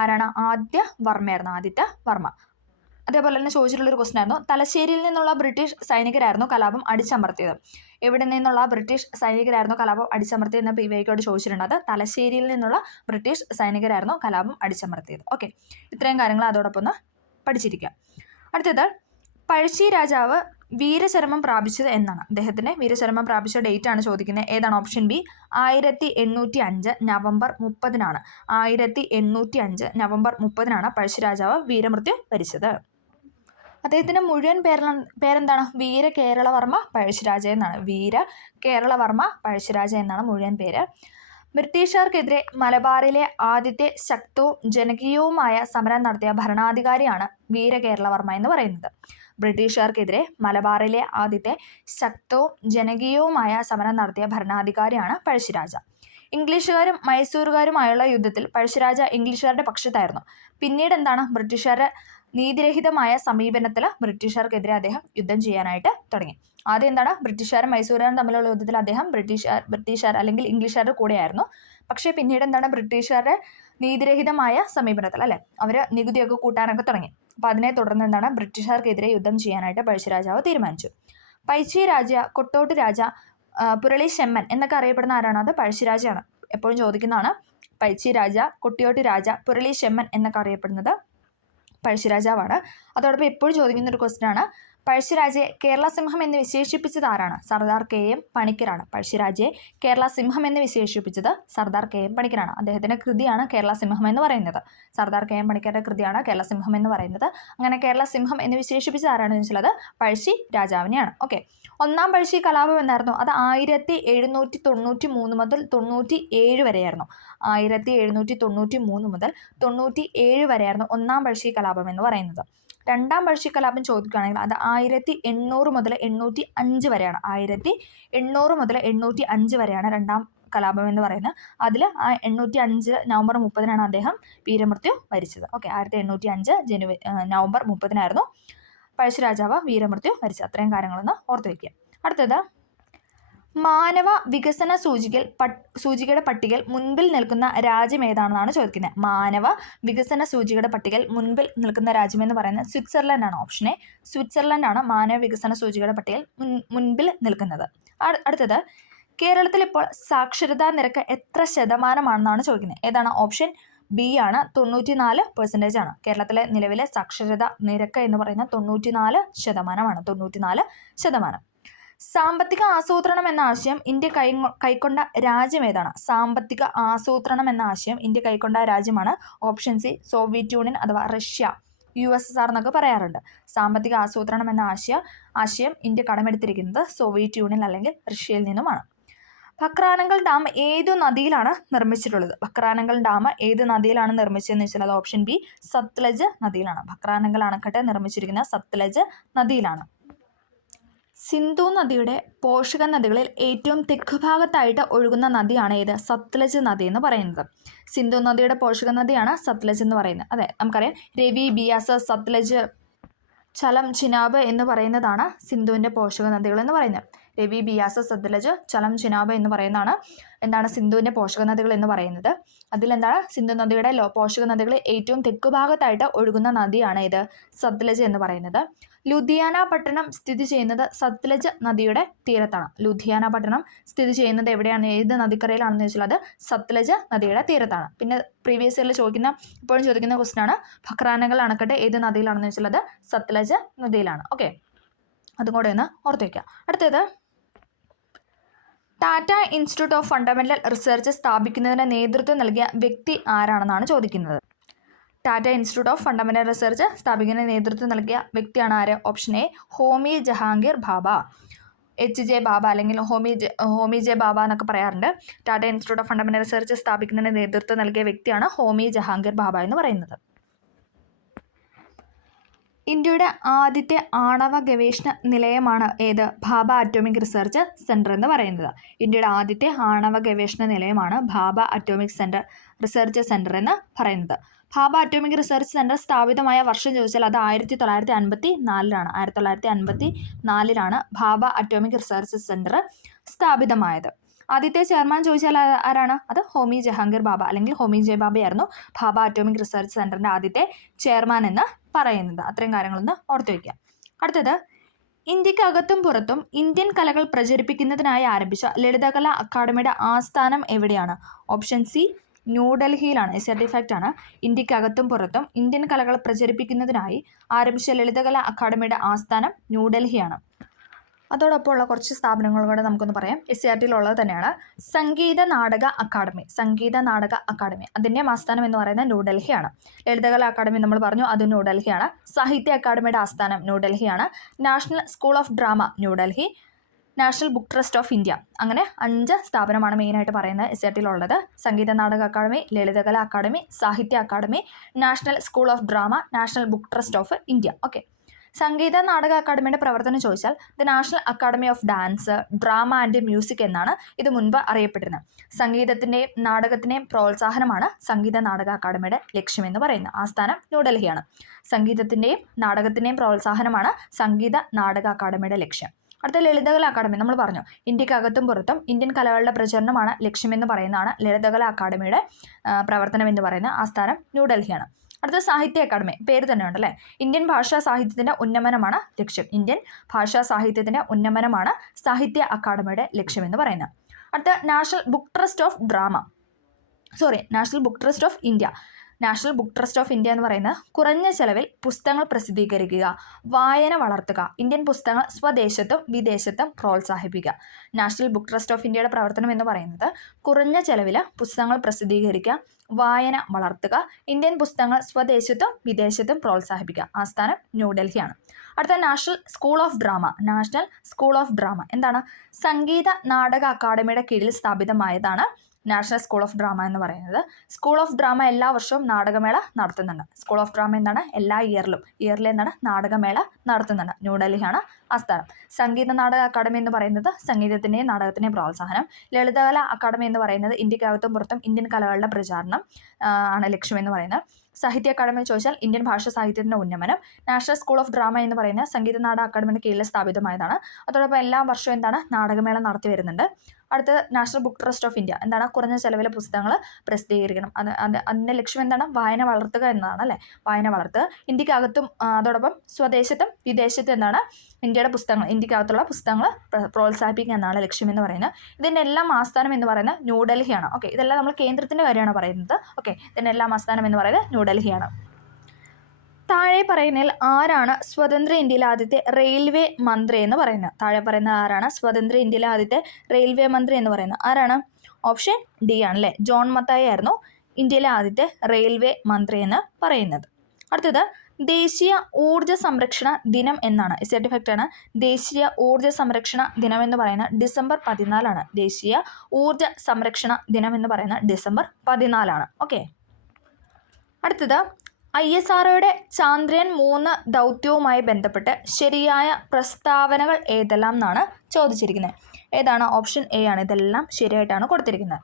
ആരാണ്? ആദിത്യവർമ്മ. അതേപോലെ തന്നെ ചോദിച്ചിട്ടുള്ളൊരു ക്വസ്റ്റൻ ആയിരുന്നു, തലശ്ശേരിയിൽ നിന്നുള്ള ബ്രിട്ടീഷ് സൈനികരായിരുന്നു കലാപം അടിച്ചമർത്തിയത്. എവിടെ നിന്നുള്ള ബ്രിട്ടീഷ് സൈനികരായിരുന്നു കലാപം അടിച്ചമർത്തിയത് എന്ന് PYക്കോട് ചോദിച്ചിട്ടുണ്ട്. അത് തലശ്ശേരിയിൽ നിന്നുള്ള ബ്രിട്ടീഷ് സൈനികരായിരുന്നു കലാപം അടിച്ചമർത്തിയത്. ഓക്കെ, ഇത്രയും കാര്യങ്ങൾ അതോടൊപ്പം ഒന്ന് പഠിച്ചിരിക്കുക. അടുത്തത്, പഴശ്ശി രാജാവ് വീരചരമം പ്രാപിച്ചത് എന്നാണ്? അദ്ദേഹത്തിൻ്റെ വീരചരമം പ്രാപിച്ച ഡേറ്റ് ആണ് ചോദിക്കുന്നത്. ഏതാണ്? Option B, 1805 November 30 1805 November 30 Pazhassi രാജാവ് വീരമൃത്യു വരിച്ചത്. അദ്ദേഹത്തിൻ്റെ മുഴുവൻ പേരെന്താണ്? വീരകേരളവർമ്മ പഴശ്ശിരാജ എന്നാണ്. വീരകേരളവർമ്മ പഴശ്ശിരാജ എന്നാണ് മുഴുവൻ പേര്. ബ്രിട്ടീഷുകാർക്കെതിരെ മലബാറിലെ ആദ്യത്തെ ശക്തവും ജനകീയവുമായ സമരം നടത്തിയ ഭരണാധികാരിയാണ് വീരകേരളവർമ്മ എന്ന് പറയുന്നത്. ബ്രിട്ടീഷുകാർക്കെതിരെ മലബാറിലെ ആദ്യത്തെ ശക്തവും ജനകീയവുമായ സമരം നടത്തിയ ഭരണാധികാരിയാണ് പഴശ്ശിരാജ. ഇംഗ്ലീഷുകാരും മൈസൂറുകാരുമായുള്ള യുദ്ധത്തിൽ പഴശ്ശിരാജ ഇംഗ്ലീഷുകാരുടെ പക്ഷത്തായിരുന്നു. പിന്നീട് ബ്രിട്ടീഷുകാരുടെ നീതിരഹിതമായ സമീപനത്തിൽ ബ്രിട്ടീഷുകാർക്കെതിരെ അദ്ദേഹം യുദ്ധം ചെയ്യാനായിട്ട് തുടങ്ങി. ആദ്യം ബ്രിട്ടീഷുകാരും മൈസൂരുകാരും തമ്മിലുള്ള യുദ്ധത്തിൽ അദ്ദേഹം ബ്രിട്ടീഷുകാർ അല്ലെങ്കിൽ ഇംഗ്ലീഷുകാരുടെ കൂടെയായിരുന്നു. പക്ഷേ പിന്നീട് ബ്രിട്ടീഷുകാരുടെ നീതിരഹിതമായ സമീപനത്തിൽ അല്ലേ, അവർ നികുതിയൊക്കെ കൂട്ടാനൊക്കെ തുടങ്ങി. അപ്പോൾ അതിനെ തുടർന്ന് ബ്രിട്ടീഷുകാർക്കെതിരെ യുദ്ധം ചെയ്യാനായിട്ട് പഴശ്ശിരാജാവ് തീരുമാനിച്ചു. പൈച്ചി രാജ, കൊട്ടോട്ട് രാജ, പുരളി ചെമ്മൻ എന്നൊക്കെ അറിയപ്പെടുന്ന ആരാണ്? അത് പഴശ്ശിരാജയാണ്. എപ്പോഴും ചോദിക്കുന്നതാണ്. പഴശ്ശിരാജ, കൊട്ടിയോട്ട് രാജ, പുരളി ശെമ്മൻ എന്നൊക്കെ അറിയപ്പെടുന്നത് പഴശ്ശിരാജാവാണ്. അതോടൊപ്പം എപ്പോഴും ചോദിക്കുന്ന ഒരു ക്വസ്റ്റ്യൻ ആണ്, പഴശ്ശിരാജയെ കേരള സിംഹം എന്ന് വിശേഷിപ്പിച്ചത് ആരാണ്? സർദാർ KM പണിക്കരാണ്. പഴശ്ശിരാജയെ കേരള സിംഹം എന്ന് വിശേഷിപ്പിച്ചത് സർദാർ KM പണിക്കരാണ്. അദ്ദേഹത്തിൻ്റെ കൃതിയാണ് കേരള സിംഹം എന്ന് പറയുന്നത്. സർദാർ KM പണിക്കരുടെ കൃതിയാണ് കേരള സിംഹം എന്ന് പറയുന്നത്. അങ്ങനെ കേരള സിംഹം എന്ന് വിശേഷിപ്പിച്ചത് ആരാണെന്ന് വെച്ചാൽ അത് പഴശ്ശി രാജാവിനെയാണ്. ഓക്കെ, ഒന്നാം പഴശ്ശി കലാപം എന്നായിരുന്നു? അത് 1793 മുതൽ 97 വരെയായിരുന്നു. 1793 മുതൽ 97 വരെയായിരുന്നു ഒന്നാം പഴശ്ശി കലാപം എന്ന് പറയുന്നത്. രണ്ടാം പഴശ്ശി കലാപം ചോദിക്കുകയാണെങ്കിൽ അത് 1800 മുതൽ 805 വരെയാണ്. 1800 മുതൽ 805 വരെയാണ് രണ്ടാം കലാപം എന്ന് പറയുന്നത്. അതിൽ 805 നവംബർ 30-നാണ് അദ്ദേഹം വീരമൃത്യു വരിച്ചത്. ഓക്കെ, 1805 നവംബർ 30-നായിരുന്നു പഴശ്ശിരാജാവ് വീരമൃത്യു വരിച്ചത്. അത്രയും കാര്യങ്ങളൊന്ന് ഓർത്ത് വയ്ക്കുക. അടുത്തത്, മാനവ വികസന സൂചികയുടെ പട്ടികയിൽ മുൻപിൽ നിൽക്കുന്ന രാജ്യം ഏതാണെന്നാണ് ചോദിക്കുന്നത്. മാനവ വികസന സൂചികയുടെ പട്ടികയിൽ മുൻപിൽ നിൽക്കുന്ന രാജ്യം എന്ന് പറയുന്നത് സ്വിറ്റ്സർലൻഡ് ആണ്. ഓപ്ഷൻ എ സ്വിറ്റ്സർലൻഡ് ആണ് മാനവ വികസന സൂചികയുടെ പട്ടികയിൽ മുൻപിൽ നിൽക്കുന്നത്. അടുത്തത്, കേരളത്തിൽ ഇപ്പോൾ സാക്ഷരതാ നിരക്ക് എത്ര ശതമാനമാണെന്നാണ് ചോദിക്കുന്നത്. ഏതാണ്? ഓപ്ഷൻ ബി ആണ്, 94% ആണ്. കേരളത്തിലെ നിലവിലെ സാക്ഷരതാ നിരക്ക് എന്ന് പറയുന്നത് 94%. 94%. സാമ്പത്തിക ആസൂത്രണം എന്ന ആശയം ഇന്ത്യ കൈക്കൊണ്ട രാജ്യം ഏതാണ്? സാമ്പത്തിക ആസൂത്രണം എന്ന ആശയം ഇന്ത്യ കൈക്കൊണ്ട രാജ്യമാണ് ഓപ്ഷൻ സി സോവിയറ്റ് യൂണിയൻ അഥവാ റഷ്യ, USSR എന്നൊക്കെ പറയാറുണ്ട്. സാമ്പത്തിക ആസൂത്രണം എന്ന ആശയം ഇന്ത്യ കടമെടുത്തിരിക്കുന്നത് സോവിയറ്റ് യൂണിയൻ അല്ലെങ്കിൽ റഷ്യയിൽ നിന്നുമാണ്. ഭക്രാനങ്കൽ ഡാം ഏതു നദിയിലാണ് നിർമ്മിച്ചിട്ടുള്ളത്? ഭക്രാനങ്കൽ ഡാം ഏത് നദിയിലാണ് നിർമ്മിച്ചതെന്ന് വെച്ചാൽ അത് ഓപ്ഷൻ ബി സത്ലജ് നദിയിലാണ്. ഭക്രാനങ്കൽ അണക്കെട്ട് നിർമ്മിച്ചിരിക്കുന്ന സത്ലജ് നദിയിലാണ്. സിന്ധു നദിയുടെ പോഷക നദികളിൽ ഏറ്റവും തെക്കുഭാഗത്തായിട്ട് ഒഴുകുന്ന നദിയാണ് ഏത്? സത്ലജ് നദി എന്ന് പറയുന്നത്. സിന്ധു നദിയുടെ പോഷക നദിയാണ് സത്ലജ് എന്ന് പറയുന്നത്. അതെ, നമുക്കറിയാം രവി, ബിയാസ്, സത്ലജ്, ചലം, ചിനാബ് എന്ന് പറയുന്നതാണ് സിന്ധുവിൻ്റെ പോഷക നദികൾ എന്ന് പറയുന്നത്. രവി, ബിയാസ്, സത്ലജ്, ചലം, ചിനാബ് എന്ന് പറയുന്നതാണ് എന്താണ് സിന്ധുവിൻ്റെ പോഷക നദികൾ എന്ന് പറയുന്നത്. അതിലെന്താണ് സിന്ധു നദിയുടെ പോഷക നദികളിൽ ഏറ്റവും തെക്കുഭാഗത്തായിട്ട് ഒഴുകുന്ന നദിയാണ് ഇത് സത്ലജ് എന്ന് പറയുന്നത്. ലുധിയാന പട്ടണം സ്ഥിതി ചെയ്യുന്നത് സത്ലജ് നദിയുടെ തീരത്താണ്. ലുധിയാന പട്ടണം സ്ഥിതി ചെയ്യുന്നത് എവിടെയാണ്? ഏത് നദിക്കരയിലാണെന്ന് ചോദിച്ചാൽ അത് സത്ലജ് നദിയുടെ തീരത്താണ്. പിന്നെ പ്രീവിയസ് ഇയറിൽ ഇപ്പോഴും ചോദിക്കുന്ന ക്വസ്റ്റ്യൻ ആണ്, ഭക്രാനങ്കൽ അണക്കെട്ട് ഏത് നദിയിലാണെന്ന് ചോദിച്ചാൽ അത് സത്ലജ് നദിയിലാണ്. ഓക്കെ, അതും കൂടെ ഒന്ന് ഓർത്ത് വയ്ക്കുക. അടുത്തത്, Tata institute of fundamental research സ്ഥാപിക്കുന്നതിന് നേതൃത്വം നൽകിയ വ്യക്തി ആരാണെന്നാണ് ചോദിക്കുന്നത്. Tata institute of fundamental research സ്ഥാപിക്കുന്നതിന് നേതൃത്വം നൽകിയ വ്യക്തിയാണ് ആര്? Option A Homi Jahangir Bhabha, HJ Bhabha അല്ലെങ്കിൽ ഹോമി ജെ ഭാഭ എന്നൊക്കെ പറയാറുണ്ട്. Tata institute of fundamental research സ്ഥാപിക്കുന്നതിന് നേതൃത്വം നൽകിയ വ്യക്തിയാണ് ഹോമി ജഹാംഗീർ ഭാഭ എന്ന് പറയുന്നത്. ഇന്ത്യയുടെ ആദ്യത്തെ ആണവ ഗവേഷണ നിലയമാണ് ഏത്? ഭാഭ അറ്റോമിക് റിസർച്ച് സെൻറ്റർ എന്ന് പറയുന്നത്. ഇന്ത്യയുടെ ആദ്യത്തെ ആണവ ഗവേഷണ നിലയമാണ് ഭാഭ അറ്റോമിക് റിസർച്ച് സെൻറ്റർ എന്ന് പറയുന്നത്. ഭാഭ അറ്റോമിക് റിസർച്ച് സെൻറ്റർ സ്ഥാപിതമായ വർഷം ചോദിച്ചാൽ അത് 1954-ലാണ്. 1954-ലാണ് ഭാഭ അറ്റോമിക് റിസർച്ച് സെൻറ്റർ സ്ഥാപിതമായത്. ആദ്യത്തെ ചെയർമാൻ ചോദിച്ചാൽ ആരാണ്? അത് ഹോമി ജഹാംഗീർ ഭാഭ അല്ലെങ്കിൽ ഹോമി ജെ ഭാഭയായിരുന്നു ഭാഭ അറ്റോമിക് റിസർച്ച് സെൻറ്ററിൻ്റെ ആദ്യത്തെ ചെയർമാൻ എന്ന് പറയുന്നത്. അത്രയും കാര്യങ്ങളൊന്ന് ഓർത്തു വയ്ക്കുക. അടുത്തത്, ഇന്ത്യക്കകത്തും പുറത്തും ഇന്ത്യൻ കലകൾ പ്രചരിപ്പിക്കുന്നതിനായി ആരംഭിച്ച ലളിതകലാ അക്കാദമിയുടെ ആസ്ഥാനം എവിടെയാണ്? Option C ന്യൂഡൽഹിയിലാണ്. സർട്ടിഫാക്റ്റ് ആണ്. ഇന്ത്യക്കകത്തും പുറത്തും ഇന്ത്യൻ കലകൾ പ്രചരിപ്പിക്കുന്നതിനായി ആരംഭിച്ച ലളിതകലാ അക്കാദമിയുടെ ആസ്ഥാനം ന്യൂഡൽഹിയാണ്. അതോടൊപ്പമുള്ള കുറച്ച് സ്ഥാപനങ്ങൾ കൂടെ നമുക്കൊന്ന് പറയാം. SCRT-യിലുള്ളത് തന്നെയാണ്. സംഗീത നാടക അക്കാദമി അതിൻ്റെ ആസ്ഥാനം എന്ന് പറയുന്നത് ന്യൂഡൽഹിയാണ്. ലളിതകലാ അക്കാദമി നമ്മൾ പറഞ്ഞു, അത് ന്യൂഡൽഹിയാണ്. സാഹിത്യ അക്കാദമിയുടെ ആസ്ഥാനം ന്യൂഡൽഹിയാണ്. National school of drama New Delhi, national book trust of India. അങ്ങനെ 5 സ്ഥാപനമാണ് മെയിനായിട്ട് പറയുന്നത് SCRT-യിലുള്ളത്. Sangeet Natak academy, Lalit Kala academy, Sahitya academy, national school of drama, national book trust of India. Okay, Sangeet Natak അക്കാദമിയുടെ പ്രവർത്തനം ചോദിച്ചാൽ the national academy of dance, drama and music എന്നാണ് ഇത് മുൻപ് അറിയപ്പെട്ടിരുന്നത്. സംഗീതത്തിൻ്റെയും നാടകത്തിൻ്റെയും പ്രോത്സാഹനമാണ് സംഗീത നാടക അക്കാദമിയുടെ ലക്ഷ്യമെന്ന് പറയുന്നത്. ആസ്ഥാനം ന്യൂഡൽഹിയാണ്. സംഗീതത്തിൻ്റെയും നാടകത്തിൻ്റെയും പ്രോത്സാഹനമാണ് സംഗീത നാടക അക്കാദമിയുടെ ലക്ഷ്യം. അടുത്ത ലളിതകലാ അക്കാദമി നമ്മൾ പറഞ്ഞു, ഇന്ത്യക്കകത്തും പുറത്തും ഇന്ത്യൻ കലകളുടെ പ്രചരണമാണ് ലക്ഷ്യമെന്ന് പറയുന്നതാണ് ലളിതകലാ അക്കാദമിയുടെ പ്രവർത്തനം എന്ന് പറയുന്നത്. ആസ്ഥാനം ന്യൂഡൽഹിയാണ്. അടുത്ത സാഹിത്യ അക്കാദമി, പേര് തന്നെ ഉണ്ടല്ലേ. ഇന്ത്യൻ ഭാഷാ സാഹിത്യത്തിൻ്റെ ഉന്നമനമാണ് ലക്ഷ്യം. ഇന്ത്യൻ ഭാഷാ സാഹിത്യത്തിൻ്റെ ഉന്നമനമാണ് സാഹിത്യ അക്കാദമിയുടെ ലക്ഷ്യമെന്ന് പറയുന്നത്. അടുത്ത national book trust of drama. National book trust of India. National book trust of India എന്ന് പറയുന്നത് കുറഞ്ഞ ചെലവിൽ പുസ്തകങ്ങൾ പ്രസിദ്ധീകരിക്കുക, വായന വളർത്തുക, ഇന്ത്യൻ പുസ്തകങ്ങൾ സ്വദേശത്തും വിദേശത്തും പ്രോത്സാഹിപ്പിക്കുക. നാഷണൽ ബുക്ക് ട്രസ്റ്റ് ഓഫ് ഇന്ത്യയുടെ പ്രവർത്തനം എന്ന് പറയുന്നത് കുറഞ്ഞ ചെലവിൽ പുസ്തകങ്ങൾ പ്രസിദ്ധീകരിക്കുക, വായന വളർത്തുക, ഇന്ത്യൻ പുസ്തകങ്ങൾ സ്വദേശത്തും വിദേശത്തും പ്രോത്സാഹിപ്പിക്കുക. ആസ്ഥാനം ന്യൂഡൽഹിയാണ്. അടുത്ത national school of drama. National school of drama എന്താണ്? സംഗീത നാടക അക്കാദമിയുടെ കീഴിൽ സ്ഥാപിതമായതാണ് നാഷണൽ സ്കൂൾ ഓഫ് ഡ്രാമ എന്ന് പറയുന്നത്. സ്കൂൾ ഓഫ് ഡ്രാമ എല്ലാ വർഷവും നാടകമേള നടത്തുന്നുണ്ട്. സ്കൂൾ ഓഫ് ഡ്രാമ എന്താണ്? എല്ലാ ഇയർലി എന്താണ്? നാടകമേള നടത്തുന്നുണ്ട്. ന്യൂഡൽഹിയാണ് ആസ്ഥാനം. സംഗീത നാടക അക്കാദമി എന്ന് പറയുന്നത് സംഗീതത്തിൻ്റെയും നാടകത്തിൻ്റെയും പ്രോത്സാഹനം. ലളിതകല അക്കാദമി എന്ന് പറയുന്നത് ഇന്ത്യക്കകത്തും പുറത്തും ഇന്ത്യൻ കലകളുടെ പ്രചാരണം ആണ് ലക്ഷ്യമെന്ന് പറയുന്നത്. സാഹിത്യ അക്കാദമി ചോദിച്ചാൽ ഇന്ത്യൻ ഭാഷാ സാഹിത്യത്തിൻ്റെ ഉന്നമനം. നാഷണൽ സ്കൂൾ ഓഫ് ഡ്രാമ എന്ന് പറയുന്നത് സംഗീത നാടക അക്കാദമിയുടെ കീഴിൽ സ്ഥാപിതമായതാണ്. അതോടൊപ്പം എല്ലാ വർഷവും എന്താണ്? നാടകമേള നടത്തി വരുന്നുണ്ട്. അടുത്തത് national book trust of India എന്താണ്? കുറഞ്ഞ ചെലവിലെ പുസ്തകങ്ങൾ പ്രസിദ്ധീകരിക്കണം. അതിൻ്റെ ലക്ഷ്യം എന്താണ്? വായന വളർത്തുക എന്നതാണ് അല്ലേ? വായന വളർത്തുക. ഇന്ത്യക്കകത്തും അതോടൊപ്പം സ്വദേശത്തും വിദേശത്തും എന്താണ്? ഇന്ത്യക്കകത്തുള്ള പുസ്തകങ്ങൾ പ്രോത്സാഹിപ്പിക്കുക എന്നാണ് ലക്ഷ്യം എന്ന് പറയുന്നത്. ഇതിൻ്റെ എല്ലാം ആസ്ഥാനം എന്ന് പറയുന്നത് ന്യൂഡൽഹിയാണ്. ഓക്കെ, ഇതെല്ലാം നമ്മൾ കേന്ദ്രത്തിൻ്റെ കാര്യമാണ് പറയുന്നത്. ഓക്കെ, ഇതിൻ്റെ എല്ലാം ആസ്ഥാനം എന്ന് പറയുന്നത് ന്യൂഡൽഹിയാണ്. താഴെ പറയുന്നതിൽ ആരാണ് സ്വതന്ത്ര ഇന്ത്യയിലെ ആദ്യത്തെ റെയിൽവേ മന്ത്രി എന്ന് പറയുന്നത്? താഴെ പറയുന്ന ആരാണ് സ്വതന്ത്ര ഇന്ത്യയിലെ ആദ്യത്തെ റെയിൽവേ മന്ത്രി എന്ന് പറയുന്നത്? ആരാണ്? ഓപ്ഷൻ ഡി ആണല്ലേ. ജോൺ മത്തായി ആയിരുന്നു ഇന്ത്യയിലെ ആദ്യത്തെ റെയിൽവേ മന്ത്രി എന്ന് പറയുന്നത്. അടുത്തത് ദേശീയ ഊർജ്ജ സംരക്ഷണ ദിനം എന്നാണ്. സെർട്ടിഫിക്കറ്റ് ആണ്. ദേശീയ ഊർജ്ജ സംരക്ഷണ ദിനം എന്ന് പറയുന്നത് ഡിസംബർ 14. ദേശീയ ഊർജ്ജ സംരക്ഷണ ദിനം എന്ന് പറയുന്നത് ഡിസംബർ 14. ഓക്കെ. അടുത്തത് ISROയുടെ ചാന്ദ്രയാൻ 3 ദൗത്യവുമായി ബന്ധപ്പെട്ട് ശരിയായ പ്രസ്താവനകൾ ഏതെല്ലാം എന്നാണ് ചോദിച്ചിരിക്കുന്നത്. ഏതാണ്? ഓപ്ഷൻ എ ആണ്. ഇതെല്ലാം ശരിയായിട്ടാണ് കൊടുത്തിരിക്കുന്നത്.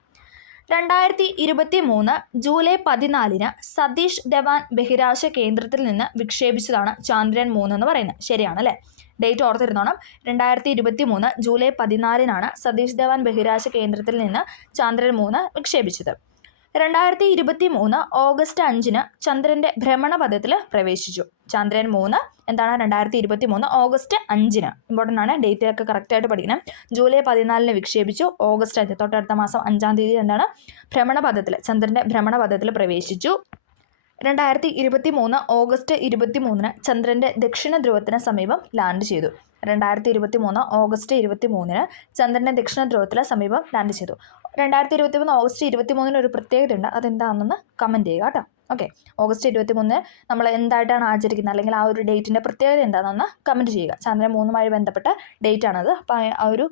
2023 ജൂലൈ 14 സതീഷ് ധവാൻ ബഹിരാകാശ കേന്ദ്രത്തിൽ നിന്ന് വിക്ഷേപിച്ചതാണ് ചാന്ദ്രയാൻ 3 എന്ന് പറയുന്നത്. ശരിയാണ് അല്ലേ? ഡേറ്റ് ഓർത്തിരുന്നോണം. 2023 ജൂലൈ 14 സതീഷ് ധവാൻ ബഹിരാകാശ കേന്ദ്രത്തിൽ നിന്ന് ചാന്ദ്രയാൻ 3 വിക്ഷേപിച്ചത്. 2023 ഓഗസ്റ്റ് 5 ചന്ദ്രൻ്റെ ഭ്രമണപഥത്തിൽ പ്രവേശിച്ചു. ചന്ദ്രയാൻ 3 എന്താണ്? 2023 ഓഗസ്റ്റ് 5. ഇമ്പോർട്ടൻ്റ് ആണ്. ഡേറ്റൊക്കെ കറക്റ്റായിട്ട് പഠിക്കണം. ജൂലൈ 14 വിക്ഷേപിച്ചു. ഓഗസ്റ്റ് 5 തൊട്ടടുത്ത മാസം 5-ാം തീയതി എന്താണ്? ചന്ദ്രൻ്റെ ഭ്രമണപഥത്തിൽ പ്രവേശിച്ചു. 2023 ഓഗസ്റ്റ് 23 ചന്ദ്രൻ്റെ ദക്ഷിണ ധ്രുവത്തിന് സമീപം ലാൻഡ് ചെയ്തു. 2023 ഓഗസ്റ്റ് 23 ചന്ദ്രൻ്റെ ദക്ഷിണ ധ്രുവത്തിന് സമീപം ലാൻഡ് ചെയ്തു. 2023 ഓഗസ്റ്റ് 23 ഒരു പ്രത്യേകത ഉണ്ട്. അതെന്താണെന്നൊന്ന് കമൻറ്റ് ചെയ്യുക കേട്ടോ. ഓക്കെ, ഓഗസ്റ്റ് 23 നമ്മൾ എന്തായിട്ടാണ് ആചരിക്കുന്നത്, അല്ലെങ്കിൽ ആ ഒരു ഡേറ്റിൻ്റെ പ്രത്യേകത എന്താണെന്നൊന്ന് കമൻറ്റ് ചെയ്യുക. ചന്ദ്രൻ 3 ബന്ധപ്പെട്ട ഡേറ്റ് ആണത്. അപ്പോൾ ആ ഒരു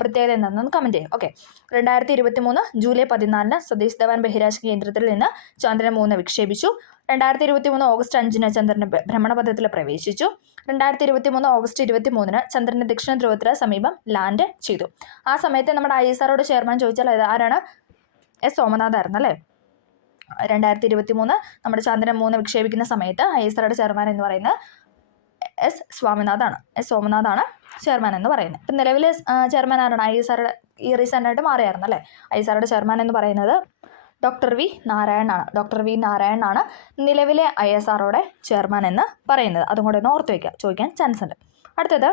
പ്രത്യേകത എന്താണെന്നൊന്ന് കമൻറ്റ് ചെയ്യുക. ഓക്കെ, 2023 ജൂലൈ 14 സതീഷ് ധവാൻ ബഹിരാകാശ കേന്ദ്രത്തിൽ നിന്ന് ചന്ദ്രൻ 3 വിക്ഷേപിച്ചു. 2023 ഓഗസ്റ്റ് 5 ചന്ദ്രൻ്റെ ഭ്രമണപഥത്തിൽ പ്രവേശിച്ചു. 2023 ഓഗസ്റ്റ് 23 ചന്ദ്രൻ്റെ ദക്ഷിണ ധ്രുവത്തിന് സമീപം ലാൻഡ് ചെയ്തു. ആ സമയത്ത് നമ്മുടെ ISROയുടെ ചെയർമാൻ ചോദിച്ചാൽ ആരാണ്? എസ് സോമനാഥ് ആയിരുന്നു അല്ലേ? 2023 നമ്മുടെ ചന്ദ്രൻ 3 വിക്ഷേപിക്കുന്ന സമയത്ത് ISROയുടെ ചെയർമാൻ എന്ന് പറയുന്നത് എസ് സോമനാഥാണ് ചെയർമാൻ എന്ന് പറയുന്നത്. ഇപ്പം നിലവിൽ ചെയർമാൻ ആരാണ്? ISROയുടെ ഈ റീസെൻ്റായിട്ട് മാറിയായിരുന്നു അല്ലേ? ISROയുടെ ചെയർമാൻ എന്ന് പറയുന്നത് ഡോക്ടർ വി നാരായണനാണ് നിലവിലെ ISROയുടെ ചെയർമാൻ എന്ന് പറയുന്നത്. അതും കൂടെ ഒന്ന് ഓർത്ത് വയ്ക്കുക, ചോദിക്കാൻ ചാൻസ് ഉണ്ട്. അടുത്തത്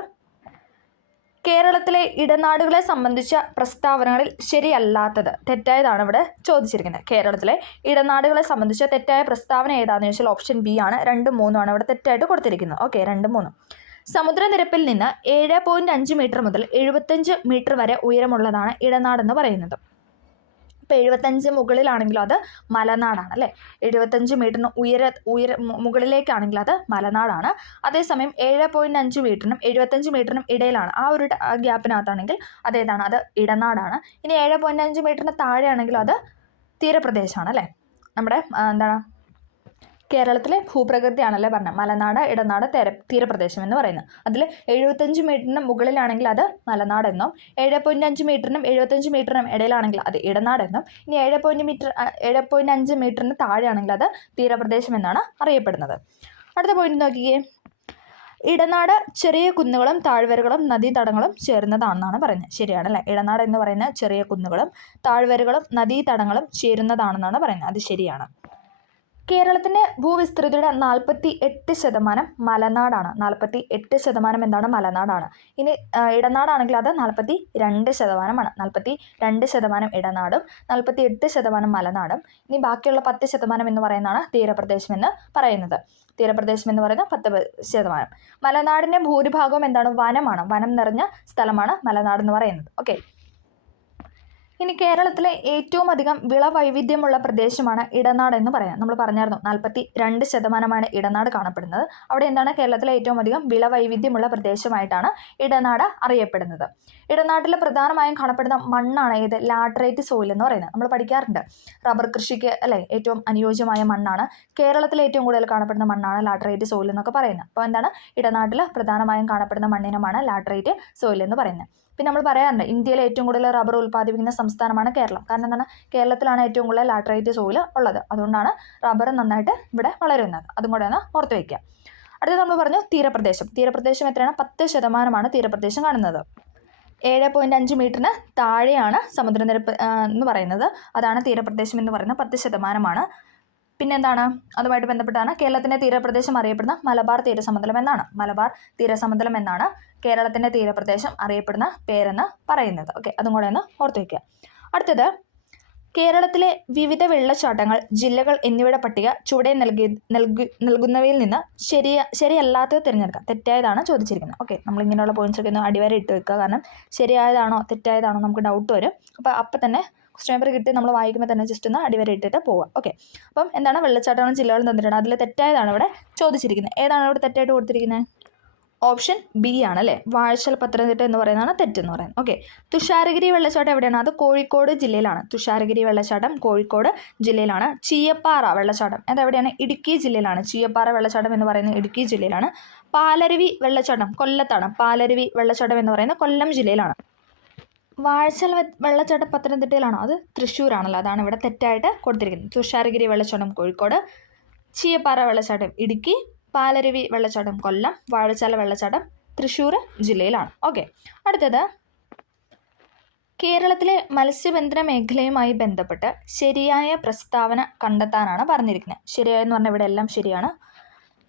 കേരളത്തിലെ ഇടനാടുകളെ സംബന്ധിച്ച പ്രസ്താവനകളിൽ ശരിയല്ലാത്തത് തെറ്റായതാണ് ഇവിടെ ചോദിച്ചിരിക്കുന്നത്. കേരളത്തിലെ ഇടനാടുകളെ സംബന്ധിച്ച തെറ്റായ പ്രസ്താവന ഏതാണെന്ന് ചോദിച്ചാൽ ഓപ്ഷൻ ബി ആണ്. 2, 3 ആണ് ഇവിടെ തെറ്റായിട്ട് കൊടുത്തിരിക്കുന്നത്. ഓക്കെ, 2, 3. സമുദ്രനിരപ്പിൽ നിന്ന് 7.5 മീറ്റർ മുതൽ 75 മീറ്റർ വരെ ഉയരമുള്ളതാണ് ഇടനാടെന്ന് പറയുന്നത്. ഇപ്പോൾ 75 മുകളിലാണെങ്കിലും അത് മലനാടാണ് അല്ലേ? 75 മീറ്ററിന് മുകളിലേക്കാണെങ്കിൽ അത് മലനാടാണ്. അതേസമയം 7.5 മീറ്ററിനും 75 മീറ്ററിനും ഇടയിലാണ്, ആ ഒരു ഗ്യാപ്പിനകത്താണെങ്കിൽ അതേതാണ്? അത് ഇടനാടാണ്. ഇനി 7.5 മീറ്ററിന് താഴെയാണെങ്കിലും അത് തീരപ്രദേശമാണ് അല്ലേ? നമ്മുടെ എന്താണ് കേരളത്തിലെ ഭൂപ്രകൃതിയാണല്ലേ പറഞ്ഞത്. മലനാട്, ഇടനാട്, തീരപ്രദേശം എന്ന് പറയുന്നത്. അതിൽ 75 മീറ്ററിന് മുകളിലാണെങ്കിൽ അത് മലനാടെന്നും 7.5 മീറ്ററിനും 75 മീറ്ററിനും ഇടയിലാണെങ്കിൽ അത് ഇടനാടെന്നും ഇനി 7.5 മീറ്ററിന് താഴെയാണെങ്കിൽ അത് തീരപ്രദേശം എന്നാണ് അറിയപ്പെടുന്നത്. അടുത്ത പോയിന്റ് നോക്കിയേ. ഇടനാട് ചെറിയ കുന്നുകളും താഴ്വരകളും നദീതടങ്ങളും ചേരുന്നതാണെന്നാണ് പറയുന്നത്. ശരിയാണല്ലേ? ഇടനാട് എന്ന് പറയുന്നത് ചെറിയ കുന്നുകളും താഴ്വരകളും നദീതടങ്ങളും ചേരുന്നതാണെന്നാണ് പറയുന്നത്. അത് ശരിയാണ്. കേരളത്തിൻ്റെ ഭൂവിസ്തൃതിയുടെ 48% മലനാടാണ്. 48% എന്താണ്? മലനാടാണ്. ഇനി ഇടനാടാണെങ്കിൽ അത് 42%. 42% ഇടനാടും 48% മലനാടും. ഇനി ബാക്കിയുള്ള 10% എന്ന് പറയുന്നതാണ് തീരപ്രദേശം എന്ന് പറയുന്നത്. തീരപ്രദേശം എന്ന് പറയുന്നത് 10%. മലനാടിൻ്റെ ഭൂരിഭാഗവും എന്താണ്? വനമാണ്. വനം നിറഞ്ഞ സ്ഥലമാണ് മലനാട് എന്ന് പറയുന്നത്. ഓക്കെ. ഇനി കേരളത്തിലെ ഏറ്റവും അധികം വിളവൈവിധ്യമുള്ള പ്രദേശമാണ് ഇടനാട് എന്ന് പറയാം. നമ്മൾ പറഞ്ഞായിരുന്നു 42% ഇടനാട് കാണപ്പെടുന്നത്. അവിടെ എന്താണ്? കേരളത്തിലെ ഏറ്റവും അധികം വിളവൈവിധ്യമുള്ള പ്രദേശമായിട്ടാണ് ഇടനാട് അറിയപ്പെടുന്നത്. ഇടനാട്ടിൽ പ്രധാനമായും കാണപ്പെടുന്ന മണ്ണാണ് ഏത്? ലാറ്ററൈറ്റ് സോയിൽ എന്ന് പറയുന്നത്. നമ്മൾ പഠിക്കാറുണ്ട്. റബ്ബർ കൃഷിക്ക് അല്ലേ ഏറ്റവും അനുയോജ്യമായ മണ്ണാണ്. കേരളത്തിൽ ഏറ്റവും കൂടുതൽ കാണപ്പെടുന്ന മണ്ണാണ് ലാറ്ററൈറ്റ് സോയിൽ എന്നൊക്കെ പറയുന്നത്. അപ്പോൾ എന്താണ്? ഇടനാട്ടിൽ പ്രധാനമായും കാണപ്പെടുന്ന മണ്ണിനമാണ് ലാറ്ററൈറ്റ് സോയിൽ എന്ന് പറയുന്നത്. പിന്നെ നമ്മൾ പറയാറുണ്ട് ഇന്ത്യയിലെ ഏറ്റവും കൂടുതൽ റബ്ബർ ഉൽപ്പാദിപ്പിക്കുന്ന സംസ്ഥാനമാണ് കേരളം. കാരണം എന്താണ്? കേരളത്തിലാണ് ഏറ്റവും കൂടുതൽ ലാറ്ററൈറ്റ് സോയിൽ ഉള്ളത്. അതുകൊണ്ടാണ് റബ്ബർ നന്നായിട്ട് ഇവിടെ വളരുന്നത്. അതും കൂടെ ഒന്ന് ഓർത്ത് വയ്ക്കുക. അടുത്തത് നമ്മൾ പറഞ്ഞു തീരപ്രദേശം. തീരപ്രദേശം എത്രയാണ്? 10% തീരപ്രദേശം കാണുന്നത്. 7.5 മീറ്ററിന് താഴെയാണ് സമുദ്രനിരപ്പ് എന്ന് പറയുന്നത്. അതാണ് തീരപ്രദേശം എന്ന് പറയുന്നത്. 10%. പിന്നെന്താണ്? അതുമായിട്ട് ബന്ധപ്പെട്ടാണ് കേരളത്തിൻ്റെ തീരപ്രദേശം അറിയപ്പെടുന്ന മലബാർ തീരസമതലം എന്നാണ്. മലബാർ തീരസമതലം എന്നാണ് കേരളത്തിൻ്റെ തീരപ്രദേശം അറിയപ്പെടുന്ന പേരെന്ന് പറയുന്നത്. ഓക്കെ, അതും കൂടെ ഒന്ന് ഓർത്ത് വയ്ക്കുക. അടുത്തത് കേരളത്തിലെ വിവിധ വെള്ളച്ചാട്ടങ്ങൾ, ജില്ലകൾ എന്നിവയുടെ പട്ടിക ചുവടെ നൽകുന്നവയിൽ നിന്ന് ശരിയല്ലാത്തത് തിരഞ്ഞെടുക്കാം. തെറ്റായതാണ് ചോദിച്ചിരിക്കുന്നത്. ഓക്കെ, നമ്മളിങ്ങനെയുള്ള പോയിന്റ്സൊക്കെ ഒന്ന് അടിവരെ ഇട്ട് വെക്കുക. കാരണം ശരിയായതാണോ തെറ്റായതാണോ നമുക്ക് ഡൗട്ട് വരും. അപ്പം തന്നെ ക്വസ്റ്റ്യൻ പേപ്പർ കിട്ടി നമ്മൾ വായിക്കുമ്പോൾ തന്നെ ജസ്റ്റ് ഒന്ന് അടിവരെ ഇട്ടിട്ട് പോവുക. ഓക്കെ, അപ്പം എന്താണ്? വെള്ളച്ചാട്ടങ്ങളും ജില്ലകളും തന്നിട്ടുണ്ട്. അതിൽ തെറ്റായതാണ് ഇവിടെ ചോദിച്ചിരിക്കുന്നത്. ഏതാണ് ഇവിടെ തെറ്റായിട്ട് കൊടുത്തിരിക്കുന്നത്? ഓപ്ഷൻ ബി ആണ് അല്ലേ? വാഴച്ചാൽ പത്തനംതിട്ട എന്ന് പറയുന്നതാണ് തെറ്റെന്ന് പറയുന്നത്. ഓക്കെ. തുഷാരഗിരി വെള്ളച്ചാട്ടം എവിടെയാണ്? അത് കോഴിക്കോട് ജില്ലയിലാണ്. തുഷാരഗിരി വെള്ളച്ചാട്ടം കോഴിക്കോട് ജില്ലയിലാണ്. ചീയപ്പാറ വെള്ളച്ചാട്ടം അതെവിടെയാണ്? ഇടുക്കി ജില്ലയിലാണ്. ചീയപ്പാറ വെള്ളച്ചാട്ടം എന്ന് പറയുന്നത് ഇടുക്കി ജില്ലയിലാണ്. പാലരുവി വെള്ളച്ചാട്ടം കൊല്ലത്താണ്. പാലരുവി വെള്ളച്ചാട്ടം എന്ന് പറയുന്നത് കൊല്ലം ജില്ലയിലാണ്. വാഴച്ചാൽ വെള്ളച്ചാട്ടം പത്തനംതിട്ടയിലാണോ? അത് തൃശ്ശൂരാണല്ലോ. അതാണ് ഇവിടെ തെറ്റായിട്ട് കൊടുത്തിരിക്കുന്നത്. തുഷാരഗിരി വെള്ളച്ചാട്ടം കോഴിക്കോട്, ചീയപ്പാറ വെള്ളച്ചാട്ടം ഇടുക്കി, പാലരുവി വെള്ളച്ചാട്ടം കൊല്ലം, വാഴച്ചാൽ വെള്ളച്ചാട്ടം തൃശ്ശൂർ ജില്ലയിലാണ്. ഓക്കെ. അടുത്തത് കേരളത്തിലെ മത്സ്യബന്ധന മേഖലയുമായി ബന്ധപ്പെട്ട് ശരിയായ പ്രസ്താവന കണ്ടെത്താനാണ് പറഞ്ഞിരിക്കുന്നത്. ശരിയായെന്ന് പറഞ്ഞാൽ ഇവിടെ എല്ലാം ശരിയാണ്.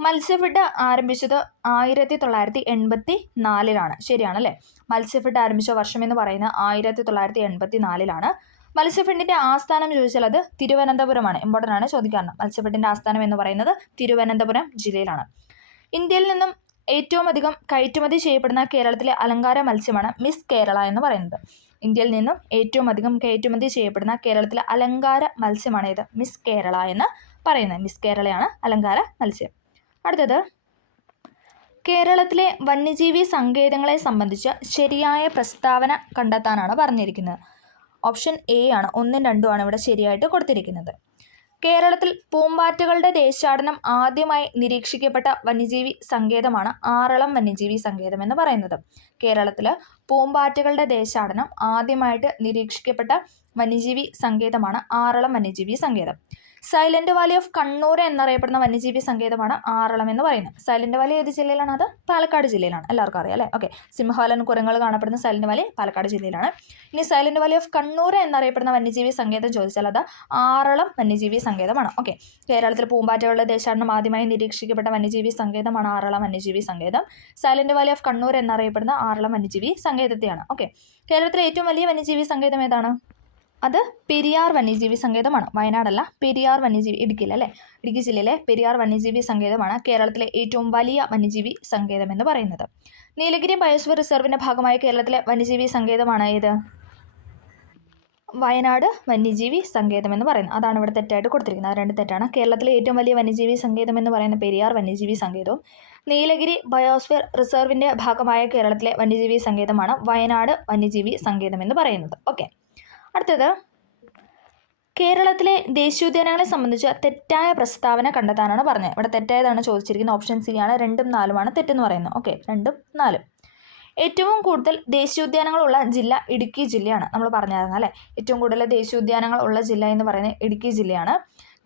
മത്സ്യഫെഡ് ആരംഭിച്ചത് 1984 ശരിയാണല്ലേ? മത്സ്യഫെഡ് ആരംഭിച്ച വർഷം എന്ന് പറയുന്നത് 1984. മത്സ്യഫെഡിൻ്റെ ആസ്ഥാനം ചോദിച്ചാൽ അത് തിരുവനന്തപുരമാണ്. ഇമ്പോർട്ടൻ്റ് ആണ്, ചോദിക്കാറുണ്ട്. മത്സ്യഫെഡിൻ്റെ ആസ്ഥാനം എന്ന് പറയുന്നത് തിരുവനന്തപുരം ജില്ലയിലാണ്. ഇന്ത്യയിൽ നിന്നും ഏറ്റവും അധികം കയറ്റുമതി ചെയ്യപ്പെടുന്ന കേരളത്തിലെ അലങ്കാര മത്സ്യമാണ് മിസ് കേരള എന്ന് പറയുന്നത്. ഇന്ത്യയിൽ നിന്നും ഏറ്റവും അധികം കയറ്റുമതി ചെയ്യപ്പെടുന്ന കേരളത്തിലെ അലങ്കാര മത്സ്യമാണ് ഇത്? മിസ് കേരള എന്ന് പറയുന്നത്. മിസ് കേരളയാണ് അലങ്കാര മത്സ്യം. അടുത്തത് കേരളത്തിലെ വന്യജീവി സങ്കേതങ്ങളെ സംബന്ധിച്ച് ശരിയായ പ്രസ്താവന കണ്ടെത്താനാണ് പറഞ്ഞിരിക്കുന്നത്. ഓപ്ഷൻ എ ആണ്. 1ഉം 2ഉം ആണ് ഇവിടെ ശരിയായിട്ട് കൊടുത്തിരിക്കുന്നത്. കേരളത്തിൽ പൂമ്പാറ്റകളുടെ ദേശാടനം ആദ്യമായി നിരീക്ഷിക്കപ്പെട്ട വന്യജീവി സങ്കേതമാണ് ആറളം വന്യജീവി സങ്കേതം എന്ന് പറയുന്നത്. കേരളത്തിൽ പൂമ്പാറ്റകളുടെ ദേശാടനം ആദ്യമായിട്ട് നിരീക്ഷിക്കപ്പെട്ട വന്യജീവി സങ്കേതമാണ് ആറളം വന്യജീവി സങ്കേതം. സൈലന്റ് വാലി ഓഫ് കണ്ണൂർ എന്നറിയപ്പെടുന്ന വന്യജീവി സങ്കേതമാണ് ആറളം എന്ന് പറയുന്നത്. സൈലന്റ് വാലി ഏത് ജില്ലയിലാണ്? അത് പാലക്കാട് ജില്ലയിലാണ്. എല്ലാവർക്കും അറിയാം അല്ലേ? ഓക്കെ. സിംഹവാലൻ കുരങ്ങൾ കാണപ്പെടുന്ന സൈലന്റ് വാലി പാലക്കാട് ജില്ലയിലാണ്. ഇനി സൈലന്റ് വാലി ഓഫ് കണ്ണൂർ എന്നറിയപ്പെടുന്ന വന്യജീവി സങ്കേതം ചോദിച്ചാൽ അത് ആറളം വന്യജീവി സങ്കേതമാണ്. ഓക്കെ. കേരളത്തിൽ പൂമ്പാറ്റകളുടെ ദേശാടനം ആദ്യമായി നിരീക്ഷിക്കപ്പെട്ട വന്യജീവി സങ്കേതമാണ് ആറളം വന്യജീവി സങ്കേതം. സൈലന്റ് വാലി ഓഫ് കണ്ണൂർ എന്നറിയപ്പെടുന്ന ആറളം വന്യജീവി സങ്കേതത്തെയാണ്. ഓക്കെ. കേരളത്തിലെ ഏറ്റവും വലിയ വന്യജീവി സങ്കേതം ഏതാണ്? അത് പെരിയാർ വന്യജീവി സങ്കേതമാണ്. വയനാടല്ല, പെരിയാർ വന്യജീവി ഇടുക്കിയിലല്ലേ? ഇടുക്കി ജില്ലയിലെ പെരിയാർ വന്യജീവി സങ്കേതമാണ് കേരളത്തിലെ ഏറ്റവും വലിയ വന്യജീവി സങ്കേതം എന്ന് പറയുന്നത്. നീലഗിരി ബയോസ്ഫിയർ റിസർവിൻ്റെ ഭാഗമായ കേരളത്തിലെ വന്യജീവി സങ്കേതമാണ് ഏത്? വയനാട് വന്യജീവി സങ്കേതം എന്ന് പറയുന്നത്. അതാണ് ഇവിടെ തെറ്റായിട്ട് കൊടുത്തിരിക്കുന്നത്. അത് രണ്ട് തെറ്റാണ്. കേരളത്തിലെ ഏറ്റവും വലിയ വന്യജീവി സങ്കേതം എന്ന് പറയുന്ന പെരിയാർ വന്യജീവി സങ്കേതവും നീലഗിരി ബയോസ്ഫിയർ റിസർവിൻ്റെ ഭാഗമായ കേരളത്തിലെ വന്യജീവി സങ്കേതമാണ് വയനാട് വന്യജീവി സങ്കേതം എന്ന് പറയുന്നത്. ഓക്കെ. അടുത്തത് കേരളത്തിലെ ദേശീയോദ്യാനങ്ങളെ സംബന്ധിച്ച് തെറ്റായ പ്രസ്താവന കണ്ടെത്താനാണ് പറഞ്ഞത്. ഇവിടെ തെറ്റായതാണ് ചോദിച്ചിരിക്കുന്നത്. ഓപ്ഷൻ സി ആണ്. 2ഉം 4ഉമാണ് തെറ്റെന്ന് പറയുന്നത്. ഓക്കെ. 2ഉം 4ഉം. ഏറ്റവും കൂടുതൽ ദേശീയോദ്യാനങ്ങളുള്ള ജില്ല ഇടുക്കി ജില്ലയാണ്. നമ്മൾ പറഞ്ഞായിരുന്നു അല്ലേ? ഏറ്റവും കൂടുതൽ ദേശീയോദ്യാനങ്ങൾ ഉള്ള ജില്ല എന്ന് പറയുന്നത് ഇടുക്കി ജില്ലയാണ്.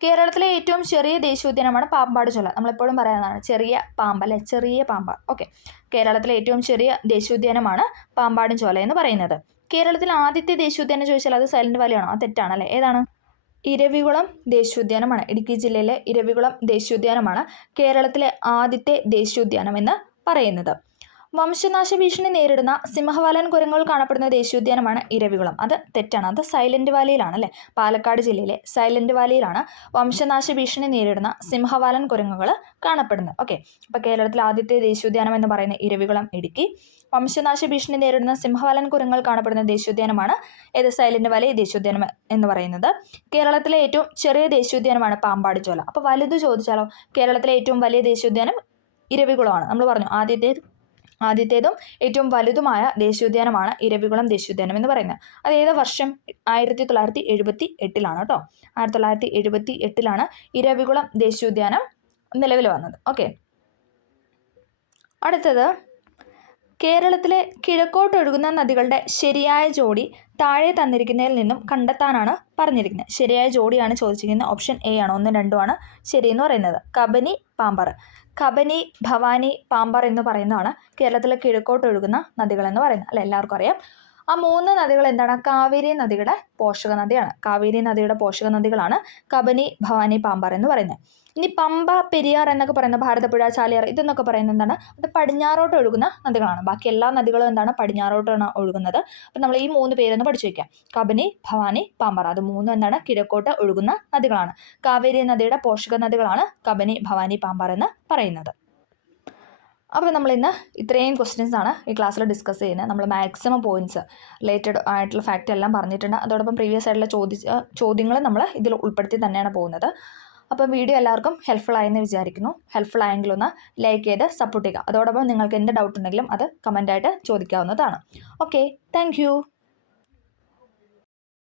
കേരളത്തിലെ ഏറ്റവും ചെറിയ ദേശീയോദ്യാനമാണ് പാമ്പാട് ചോല. നമ്മളെപ്പോഴും പറയുന്നതാണ് ചെറിയ പാമ്പ് അല്ലേ? ചെറിയ പാമ്പ്. ഓക്കെ. കേരളത്തിലെ ഏറ്റവും ചെറിയ ദേശീയോദ്യാനമാണ് പാമ്പാടും ചോല എന്ന് പറയുന്നത്. കേരളത്തിലെ ആദ്യത്തെ ദേശീയോദ്യാനം ചോദിച്ചാൽ അത് സൈലന്റ് വാലി ആണോ? അത് തെറ്റാണല്ലേ? ഏതാണ്? ഇരവികുളം ദേശീയോദ്യാനമാണ്. ഇടുക്കി ജില്ലയിലെ ഇരവികുളം ദേശീയോദ്യാനമാണ് കേരളത്തിലെ ആദ്യത്തെ ദേശീയോദ്യാനം എന്ന് പറയുന്നത്. വംശനാശ ഭീഷണി നേരിടുന്ന സിംഹവാലൻ കുരങ്ങുകൾ കാണപ്പെടുന്ന ദേശീയോദ്യാനമാണ് ഇരവികുളം. അത് തെറ്റാണ്. അത് സൈലന്റ് വാലിയിലാണ് അല്ലേ? പാലക്കാട് ജില്ലയിലെ സൈലന്റ് വാലിയിലാണ് വംശനാശ ഭീഷണി നേരിടുന്ന സിംഹവാലൻ കുരങ്ങുകൾ കാണപ്പെടുന്നത്. ഓക്കെ, അപ്പോൾ കേരളത്തിലെ ആദ്യത്തെ ദേശീയോദ്യാനം എന്ന് പറയുന്ന ഇരവികുളം, ഇടുക്കി. വംശനാശ ഭീഷണി നേരിടുന്ന സിംഹവാലൻ കുരങ്ങുകൾ കാണപ്പെടുന്ന ദേശീയോദ്യാനമാണ് ഏത്? സൈലന്റ് വാലി ദേശീയോദ്യാനം എന്ന് പറയുന്നത്. കേരളത്തിലെ ഏറ്റവും ചെറിയ ദേശീയോദ്യാനമാണ് പാമ്പാടി ചോല. അപ്പോൾ വലുത് ചോദിച്ചാലോ? കേരളത്തിലെ ഏറ്റവും വലിയ ദേശീയോദ്യാനം ഇരവികുളമാണ്. നമ്മൾ പറഞ്ഞു ആദ്യത്തേതും ഏറ്റവും വലുതുമായ ദേശീയോദ്യാനമാണ് ഇരവികുളം ദേശീയോദ്യാനം എന്ന് പറയുന്നത്. അത് ഏത് വർഷം? 1978 കേട്ടോ. 1978 ഇരവികുളം ദേശീയോദ്യാനം നിലവിൽ വന്നത്. ഓക്കെ, അടുത്തത് കേരളത്തിലെ കിഴക്കോട്ടൊഴുകുന്ന നദികളുടെ ശരിയായ ജോഡി താഴെ തന്നിരിക്കുന്നതിൽ നിന്നും കണ്ടെത്താനാണ് പറഞ്ഞിരിക്കുന്നത്. ശരിയായ ജോഡിയാണ് ചോദിച്ചിരിക്കുന്നത്. ഓപ്ഷൻ എ ആണ്, 1, 2 ആണ് ശരിയെന്ന് പറയുന്നത്. കബനി, പാമ്പാർ. കബനി, ഭവാനി, പാമ്പാർ എന്ന് പറയുന്നതാണ് കേരളത്തിലെ കിഴക്കോട്ടൊഴുകുന്ന നദികൾ എന്ന് പറയുന്നത്. അല്ല, എല്ലാവർക്കും അറിയാം. ആ 3 നദികൾ എന്താണ്? കാവേരി നദിയുടെ പോഷക നദിയാണ്. കാവേരി നദിയുടെ പോഷക നദികളാണ് കബനി, ഭവാനി, പാമ്പാർ എന്ന് പറയുന്നത്. ഇനി പമ്പ, പെരിയാർ എന്നൊക്കെ പറയുന്ന ഭാരതപ്പുഴ, ചാലിയാർ ഇതെന്നൊക്കെ പറയുന്നത് എന്താണ്? അത് പടിഞ്ഞാറോട്ട് ഒഴുകുന്ന നദികളാണ്. ബാക്കി എല്ലാ നദികളും എന്താണ്? പടിഞ്ഞാറോട്ടാണ് ഒഴുകുന്നത്. അപ്പം നമ്മൾ ഈ 3 പേരൊന്ന് പഠിച്ചു വയ്ക്കാം. കബനി, ഭവാനി, പാമ്പാർ. അത് 3 എന്താണ്? കിഴക്കോട്ട് ഒഴുകുന്ന നദികളാണ്. കാവേരി നദിയുടെ പോഷക നദികളാണ് കബനി, ഭവാനി, പാമ്പാർ എന്ന് പറയുന്നത്. അപ്പോൾ നമ്മൾ ഇന്ന് ഇത്രയും ക്വസ്റ്റ്യൻസ് ആണ് ഈ ക്ലാസ്സിൽ ഡിസ്കസ് ചെയ്യുന്നത്. നമ്മൾ മാക്സിമം പോയിന്റ്സ് റിലേറ്റഡ് ആയിട്ടുള്ള ഫാക്റ്റ് എല്ലാം പറഞ്ഞിട്ടുണ്ട്. അതോടൊപ്പം പ്രീവിയസ് ആയിട്ടുള്ള ചോദ്യങ്ങൾ നമ്മൾ ഇതിൽ ഉൾപ്പെടുത്തി തന്നെയാണ് പോകുന്നത്. അപ്പം വീഡിയോ എല്ലാവർക്കും ഹെൽപ്ഫുൾ ആയെന്ന് വിചാരിക്കുന്നു. ഹെൽപ്ഫുൾ ആയെങ്കിൽ ഒന്ന് ലൈക്ക് ചെയ്ത് സപ്പോർട്ട് ചെയ്യുക. അതോടൊപ്പം നിങ്ങൾക്ക് എന്ത് ഡൗട്ട് ഉണ്ടെങ്കിലും അത് കമൻ്റായിട്ട് ചോദിക്കാവുന്നതാണ്. Okay, thank